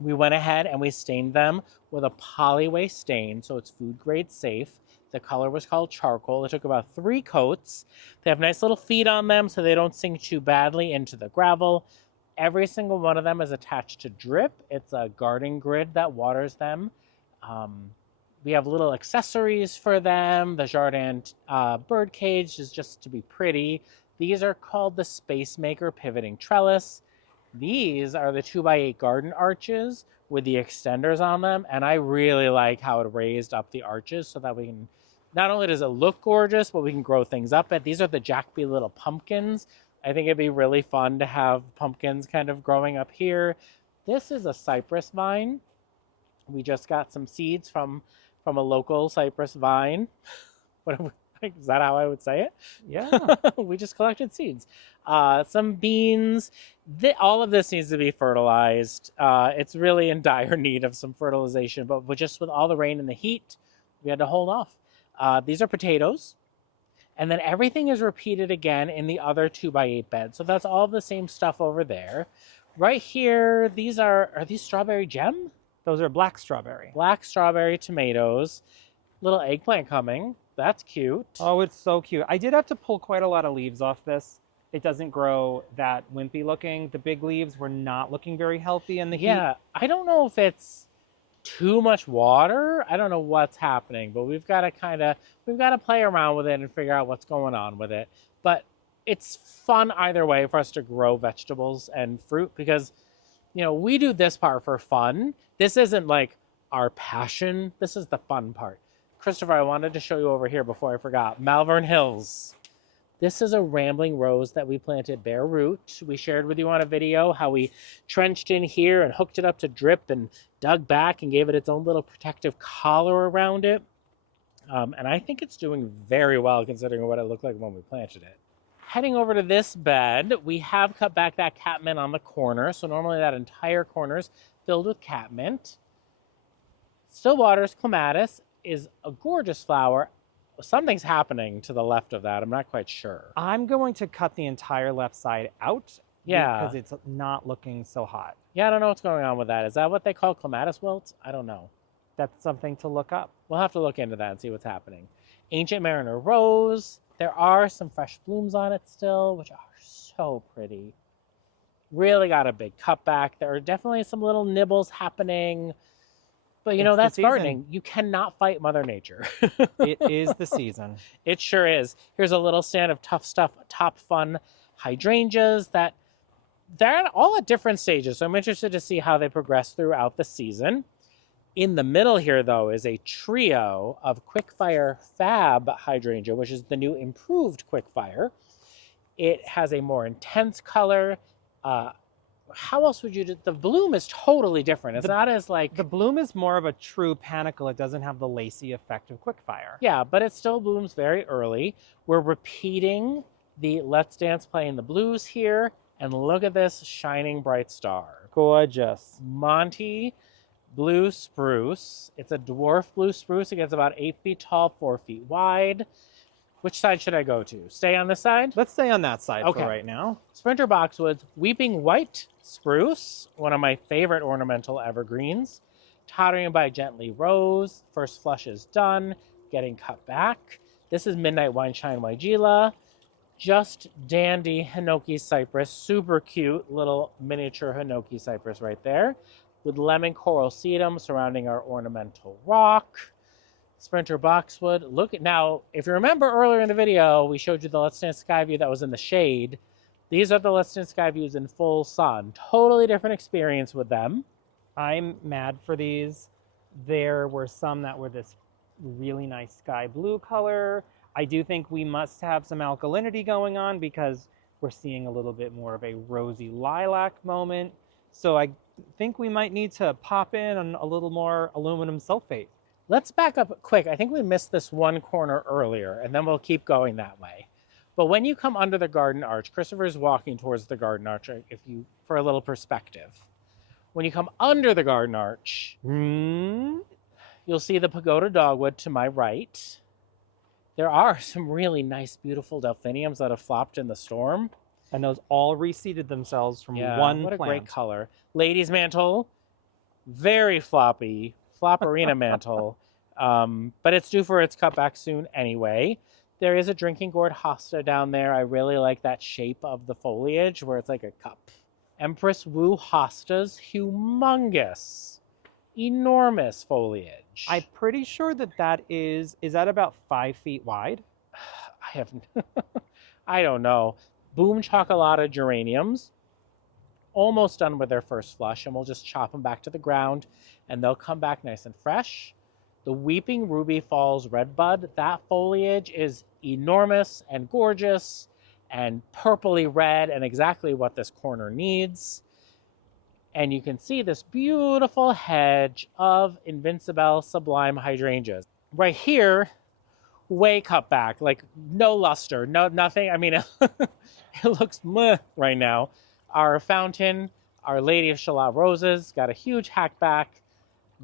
We went ahead and we stained them with a polyway stain, so it's food grade safe. The color was called charcoal. It took about 3 coats. They have nice little feet on them so they don't sink too badly into the gravel. Every single one of them is attached to drip. It's a garden grid that waters them. We have little accessories for them. The Jardin bird cage is just to be pretty. These are called the Space Maker pivoting trellis. These are the 2x8 garden arches with the extenders on them. And I really like how it raised up the arches so that we can, not only does it look gorgeous, but we can grow things up. These are the Jackby little pumpkins. I think it'd be really fun to have pumpkins kind of growing up here. This is a cypress vine. We just got some seeds from a local cypress vine. Is that how I would say it? Yeah. We just collected seeds. Some beans. All of this needs to be fertilized. It's really in dire need of some fertilization, but just with all the rain and the heat, we had to hold off. These are potatoes. And then everything is repeated again in the other 2x8 beds. So that's all the same stuff over there. Right here, these are these strawberry gem? Those are black strawberry. Black strawberry tomatoes. Little eggplant coming. That's cute. Oh, it's so cute. I did have to pull quite a lot of leaves off this. It doesn't grow that wimpy looking. The big leaves were not looking very healthy in the heat. Yeah, I don't know if it's too much water. I don't know what's happening, but we've got to play around with it and figure out what's going on with it. But it's fun either way for us to grow vegetables and fruit because, we do this part for fun. This isn't like our passion. This is the fun part. Christopher, I wanted to show you over here before I forgot. Malvern Hills. This is a rambling rose that we planted bare root. We shared with you on a video how we trenched in here and hooked it up to drip and dug back and gave it its own little protective collar around it. And I think it's doing very well considering what it looked like when we planted it. Heading over to this bed, we have cut back that catmint on the corner. So normally that entire corner is filled with catmint. Stillwater's clematis is a gorgeous flower. Something's happening to the left of that. I'm not quite sure. I'm going to cut the entire left side out. Yeah. Because it's not looking so hot. Yeah, I don't know what's going on with that. Is that what they call clematis wilt? I don't know. That's something to look up. We'll have to look into that and see what's happening. Ancient Mariner Rose. There are some fresh blooms on it still, which are so pretty. Really got a big cutback. There are definitely some little nibbles happening. But you know, It's the that's season. gardening. You cannot fight Mother Nature. It is the season. It sure is. Here's a little stand of Tough Stuff Top Fun hydrangeas that they're all at different stages. So I'm interested to see how they progress throughout the season. In the middle here, though, is a trio of Quickfire Fab hydrangea, which is the new improved Quickfire. It has a more intense color. How else would you do? The bloom is totally different. It's not as like... The bloom is more of a true panicle. It doesn't have the lacy effect of Quickfire. Yeah, but it still blooms very early. We're repeating the Let's Dance Playing the Blues here. And look at this shining bright star. Gorgeous. Monty Blue Spruce. It's a dwarf blue spruce. It gets about 8 feet tall, 4 feet wide. Which side should I go to? Stay on this side? Let's stay on that side Okay. for right now. Sprinter Boxwoods, Weeping White Spruce, one of my favorite ornamental evergreens. Tottering by Gently Rose, first flush is done, getting cut back. This is Midnight Wineshine Weigela. Just dandy Hinoki cypress, super cute little miniature Hinoki cypress right there. With lemon coral sedum surrounding our ornamental rock. Sprinter Boxwood. Look at now, if you remember earlier in the video, we showed you the Let's Dance Sky View that was in the shade. These are the Let's Dance Sky Views in full sun. Totally different experience with them. I'm mad for these. There were some that were this really nice sky blue color. I do think we must have some alkalinity going on because we're seeing a little bit more of a rosy lilac moment. So I think we might need to pop in on a little more aluminum sulfate. Let's back up quick. I think we missed this one corner earlier, and then we'll keep going that way. But when you come under the garden arch, Christopher's walking towards the garden arch, for a little perspective. When you come under the garden arch, you'll see the pagoda dogwood to my right. There are some really nice, beautiful delphiniums that have flopped in the storm. And those all reseeded themselves from one what plant. What a great color. Ladies' mantle, very floppy, flopperina mantle. But it's due for its cutback soon anyway. There is a drinking gourd hosta down there. I really like that shape of the foliage where it's like a cup. Empress Wu hostas, humongous, enormous foliage. I'm pretty sure that is that about 5 feet wide? I don't know. Boom Chocolata geraniums, almost done with their first flush, and we'll just chop them back to the ground, and they'll come back nice and fresh. The Weeping Ruby Falls Redbud, that foliage is enormous and gorgeous and purpley red and exactly what this corner needs. And you can see this beautiful hedge of Invincible Sublime Hydrangeas. Right here, way cut back, like no luster, nothing. I mean, it looks meh right now. Our fountain, Our Lady of Shalott Roses, got a huge hack back.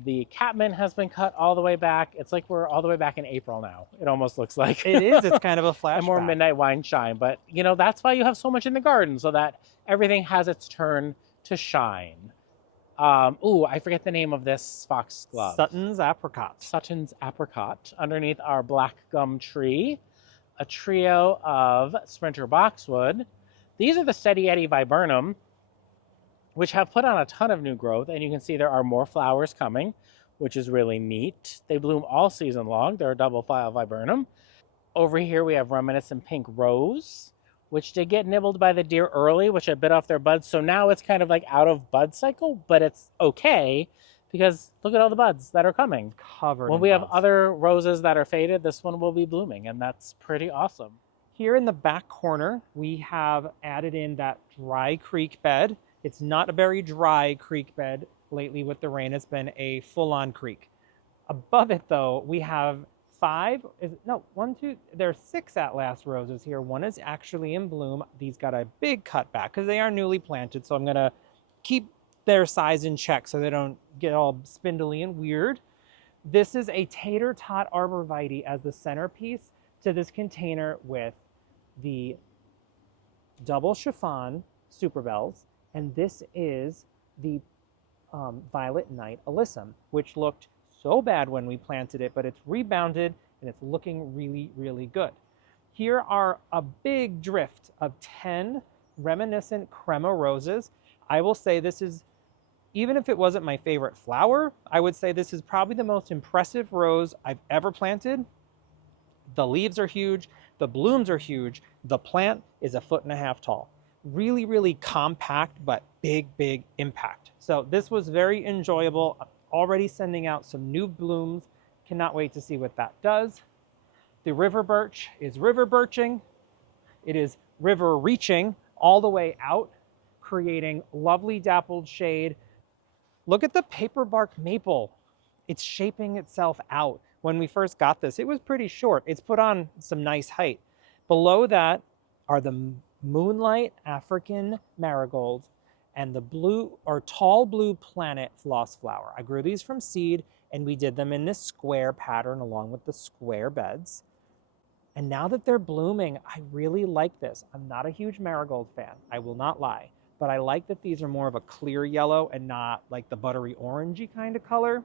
The catmint has been cut all the way back. It's like we're all the way back in April now. It almost looks like. It is. It's kind of a flashback. And more midnight wine shine. But, you know, that's why you have so much in the garden, so that everything has its turn to shine. I forget the name of this foxglove. Sutton's Apricot. Sutton's Apricot. Underneath our black gum tree. A trio of Sprinter Boxwood. These are the Steady Eddie Viburnum, which have put on a ton of new growth, and you can see there are more flowers coming, which is really neat. They bloom all season long. They're a double file viburnum. Over here we have Reminiscent Pink Rose, which did get nibbled by the deer early, which I bit off their buds, so now it's kind of like out of bud cycle, but it's okay, because look at all the buds that are coming. Covered When in we have buds. other roses that are faded, this one will be blooming, and that's pretty awesome. Here in the back corner, we have added in that dry creek bed. It's not a very dry creek bed. Lately with the rain, it's been a full-on creek. Above it, though, we have there's 6 Atlas roses here. One is actually in bloom. These got a big cutback because they are newly planted, so I'm going to keep their size in check so they don't get all spindly and weird. This is a tater tot arborvitae as the centerpiece to this container with the double chiffon super bells. And this is the Violet Night Alyssum, which looked so bad when we planted it, but it's rebounded and it's looking really, really good. Here are a big drift of 10 reminiscent crema roses. I will say this is Even if it wasn't my favorite flower, I would say this is probably the most impressive rose I've ever planted. The leaves are huge, the blooms are huge, the plant is 1.5 feet tall. Really, really compact, but big, big impact. So this was very enjoyable. I'm already sending out some new blooms. Cannot wait to see what that does. The river birch is river birching. It is river reaching all the way out, creating lovely dappled shade. Look at the paperbark maple. It's shaping itself out. When we first got this, it was pretty short. It's put on some nice height. Below that are the moonlight African marigolds and the blue or tall blue planet floss flower. I grew these from seed and we did them in this square pattern along with the square beds. And now that they're blooming, I really like this. I'm not a huge marigold fan, I will not lie, but I like that these are more of a clear yellow and not like the buttery orangey kind of color.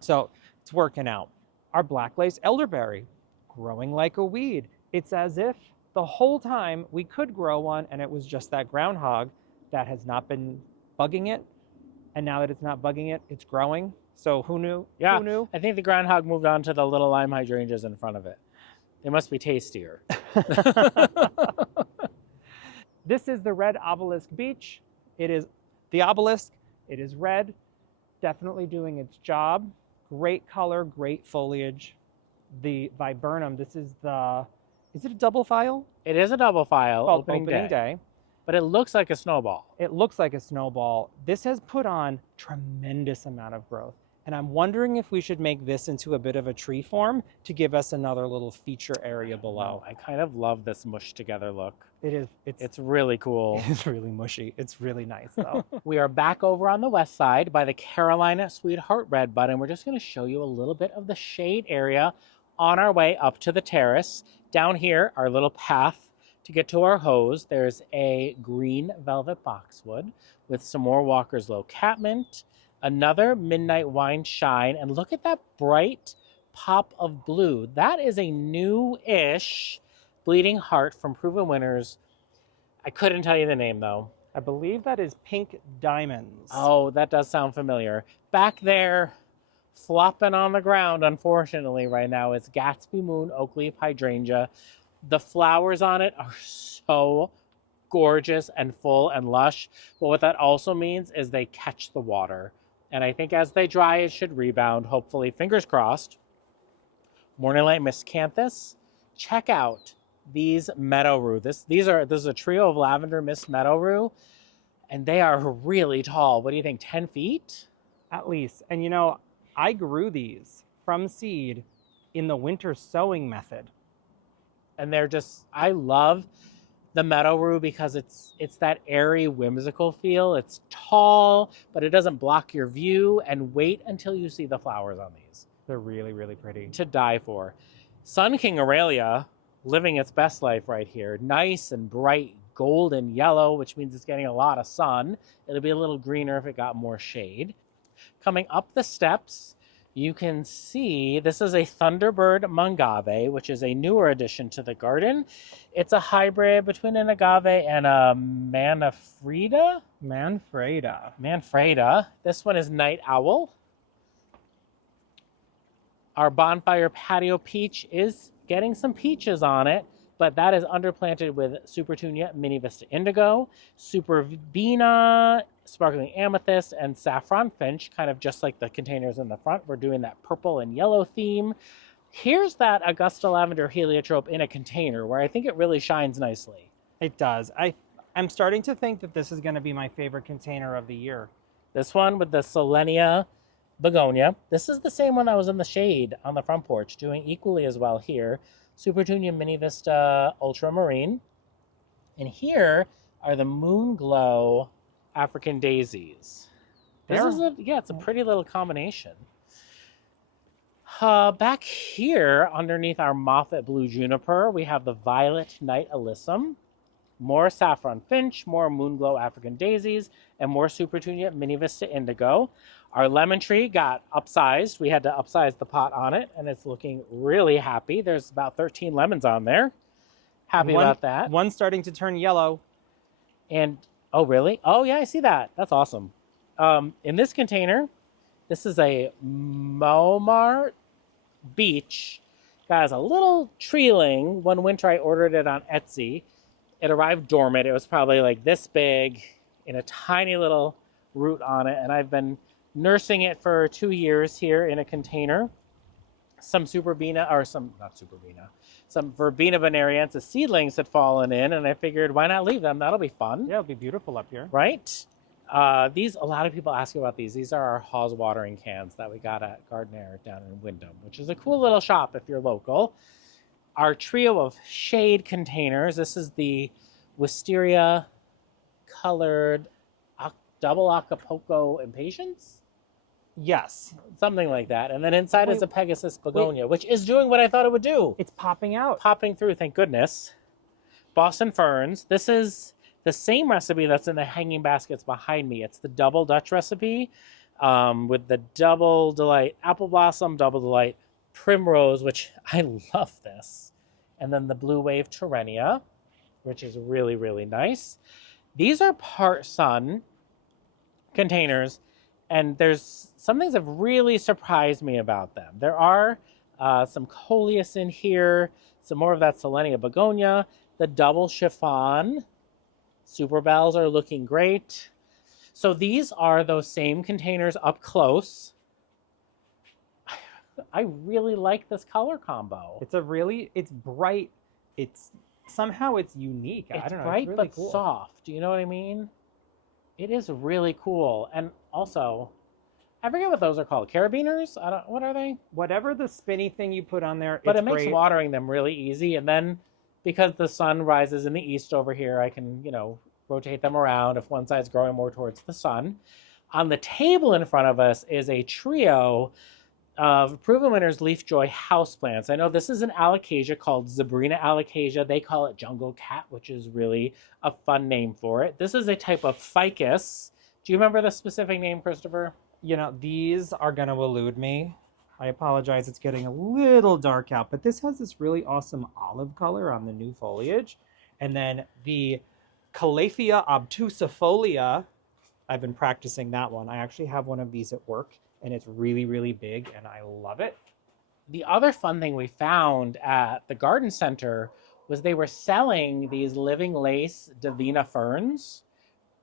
So it's working out. Our black lace elderberry, growing like a weed. It's as if the whole time we could grow one and it was just that groundhog that has not been bugging it. And now that it's not bugging it, it's growing. So who knew? Yeah, Who knew? I think the groundhog moved on to the little lime hydrangeas in front of it. They must be tastier. This is the red obelisk beech. It is the obelisk. It is red, definitely doing its job. Great color, great foliage. The viburnum, this is it a double file? It is a double file Called opening day, but it looks like a snowball. It looks like a snowball. This has put on tremendous amount of growth. And I'm wondering if we should make this into a bit of a tree form to give us another little feature area below. I kind of love this mushed together look. It is. It's really cool. It's really mushy. It's really nice though. We are back over on the west side by the Carolina Sweetheart Redbud, and we're just going to show you a little bit of the shade area on our way up to the terrace. Down here, our little path to get to our hose, there's a green velvet boxwood with some more Walker's Low catmint, another midnight wine shine, and look at that bright pop of blue. That is a new-ish bleeding heart from Proven Winners. I couldn't tell you the name though. I believe that is Pink Diamonds. Oh, that does sound familiar. Back there, flopping on the ground, unfortunately, right now, is Gatsby Moon Oakleaf Hydrangea. The flowers on it are so gorgeous and full and lush. But what that also means is they catch the water. And I think as they dry, it should rebound, hopefully. Fingers crossed. Morning Light Miscanthus. Check out these meadow rue. This is a trio of lavender mist meadow rue, and they are really tall. What do you think, 10 feet? At least. And you know, I grew these from seed in the winter sowing method. And they're just, I love the meadow rue because it's that airy, whimsical feel. It's tall, but it doesn't block your view. And wait until you see the flowers on these. They're really, really pretty. To die for. Sun King Aurelia, living its best life right here. Nice and bright golden yellow, which means it's getting a lot of sun. It'll be a little greener if it got more shade. Coming up the steps, you can see this is a Thunderbird Mongave, which is a newer addition to the garden. It's a hybrid between an agave and a Manfreda. This one is Night Owl. Our bonfire patio peach is getting some peaches on it, but that is underplanted with Supertunia Mini Vista Indigo, Supervena, Sparkling Amethyst, and Saffron Finch, kind of just like the containers in the front. We're doing that purple and yellow theme. Here's that Augusta Lavender Heliotrope in a container where I think it really shines nicely. It does. I'm starting to think that this is going to be my favorite container of the year. This one with the Selenia Begonia. This is the same one that was in the shade on the front porch, doing equally as well here. Supertunia Mini Vista Ultramarine. And here are the Moon Glow African Daisies. It's a pretty little combination. Back here, underneath our Moffat Blue Juniper, we have the Violet Night Alyssum, more Saffron Finch, more Moonglow African Daisies, and more Supertunia Mini Vista Indigo. Our lemon tree got upsized. We had to upsize the pot on it, and it's looking really happy. There's about 13 lemons on there. Happy about that. One's starting to turn yellow. And, oh, really? Oh, yeah, I see that. That's awesome. In this container, this is a Momart Beach. Guys, a little treeling. One winter I ordered it on Etsy. It arrived dormant. It was probably like this big in a tiny little root on it. And I've been nursing it for 2 years here in a container. Some Verbena bonariensis seedlings had fallen in, and I figured, why not leave them? That'll be fun. Yeah, it'll be beautiful up here. Right? A lot of people ask about these. These are our Hawes watering cans that we got at Garden Air down in Wyndham, which is a cool little shop if you're local. Our trio of shade containers. This is the wisteria colored double Acapulco impatiens. Yes. Something like that. And then inside is a Pegasus begonia, which is doing what I thought it would do. It's popping out. Popping through, thank goodness. Boston ferns. This is the same recipe that's in the hanging baskets behind me. It's the double Dutch recipe with the double delight apple blossom, double delight primrose, which I love this. And then the blue wave Terrenia, which is really, really nice. These are part sun containers. And there's some things that have really surprised me about them. There are some coleus in here, some more of that Selenia begonia. The double chiffon super bells are looking great. So these are those same containers up close. I really like this color combo. It's bright. Somehow it's unique. It's I don't know. bright It's really but cool. soft. Do you know what I mean? It is really cool. And also, I forget what those are called. Carabiners? What are they? Whatever the spinny thing you put on there, But it's it makes great. watering them really easy. And then because the sun rises in the east over here, I can, rotate them around if one side's growing more towards the sun. On the table in front of us is a trio of Proven Winners Leaf Joy houseplants. I know this is an alocasia called Zebrina alocasia. They call it jungle cat, which is really a fun name for it. This is a type of ficus. Do you remember the specific name, Christopher? These are going to elude me. I apologize. It's getting a little dark out, but this has this really awesome olive color on the new foliage. And then the Calathea obtusifolia, I've been practicing that one. I actually have one of these at work, and it's really, really big, and I love it. The other fun thing we found at the garden center was they were selling these living lace Divina ferns,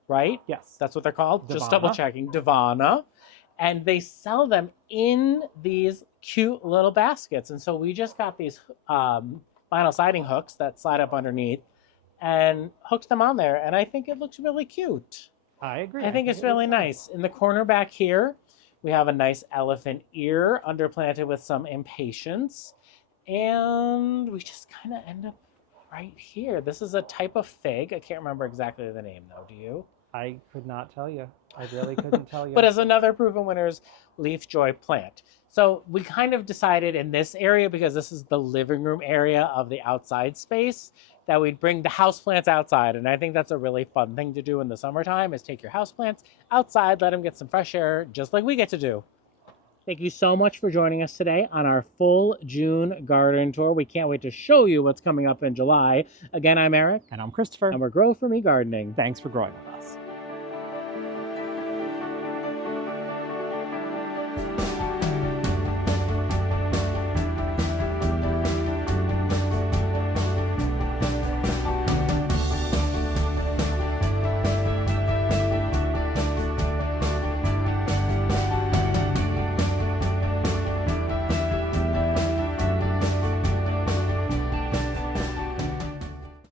right? Yes. That's what they're called. Just Divana. double checking. Divana. And they sell them in these cute little baskets. And so we just got these vinyl siding hooks that slide up underneath and hooked them on there. And I think it looks really cute. I agree. I think it's really nice. In the corner back here, we have a nice elephant ear underplanted with some impatiens. And we just kind of end up right here. This is a type of fig. I can't remember exactly the name, though. Do you? I could not tell you. I really couldn't tell you. But as another Proven Winners Leaf Joy plant. So we kind of decided in this area, because this is the living room area of the outside space, that we'd bring the houseplants outside. And I think that's a really fun thing to do in the summertime, is take your houseplants outside, let them get some fresh air, just like we get to do. Thank you so much for joining us today on our full June garden tour. We can't wait to show you what's coming up in July. Again, I'm Eric. And I'm Christopher. And we're Grow For Me Gardening. Thanks for growing with us.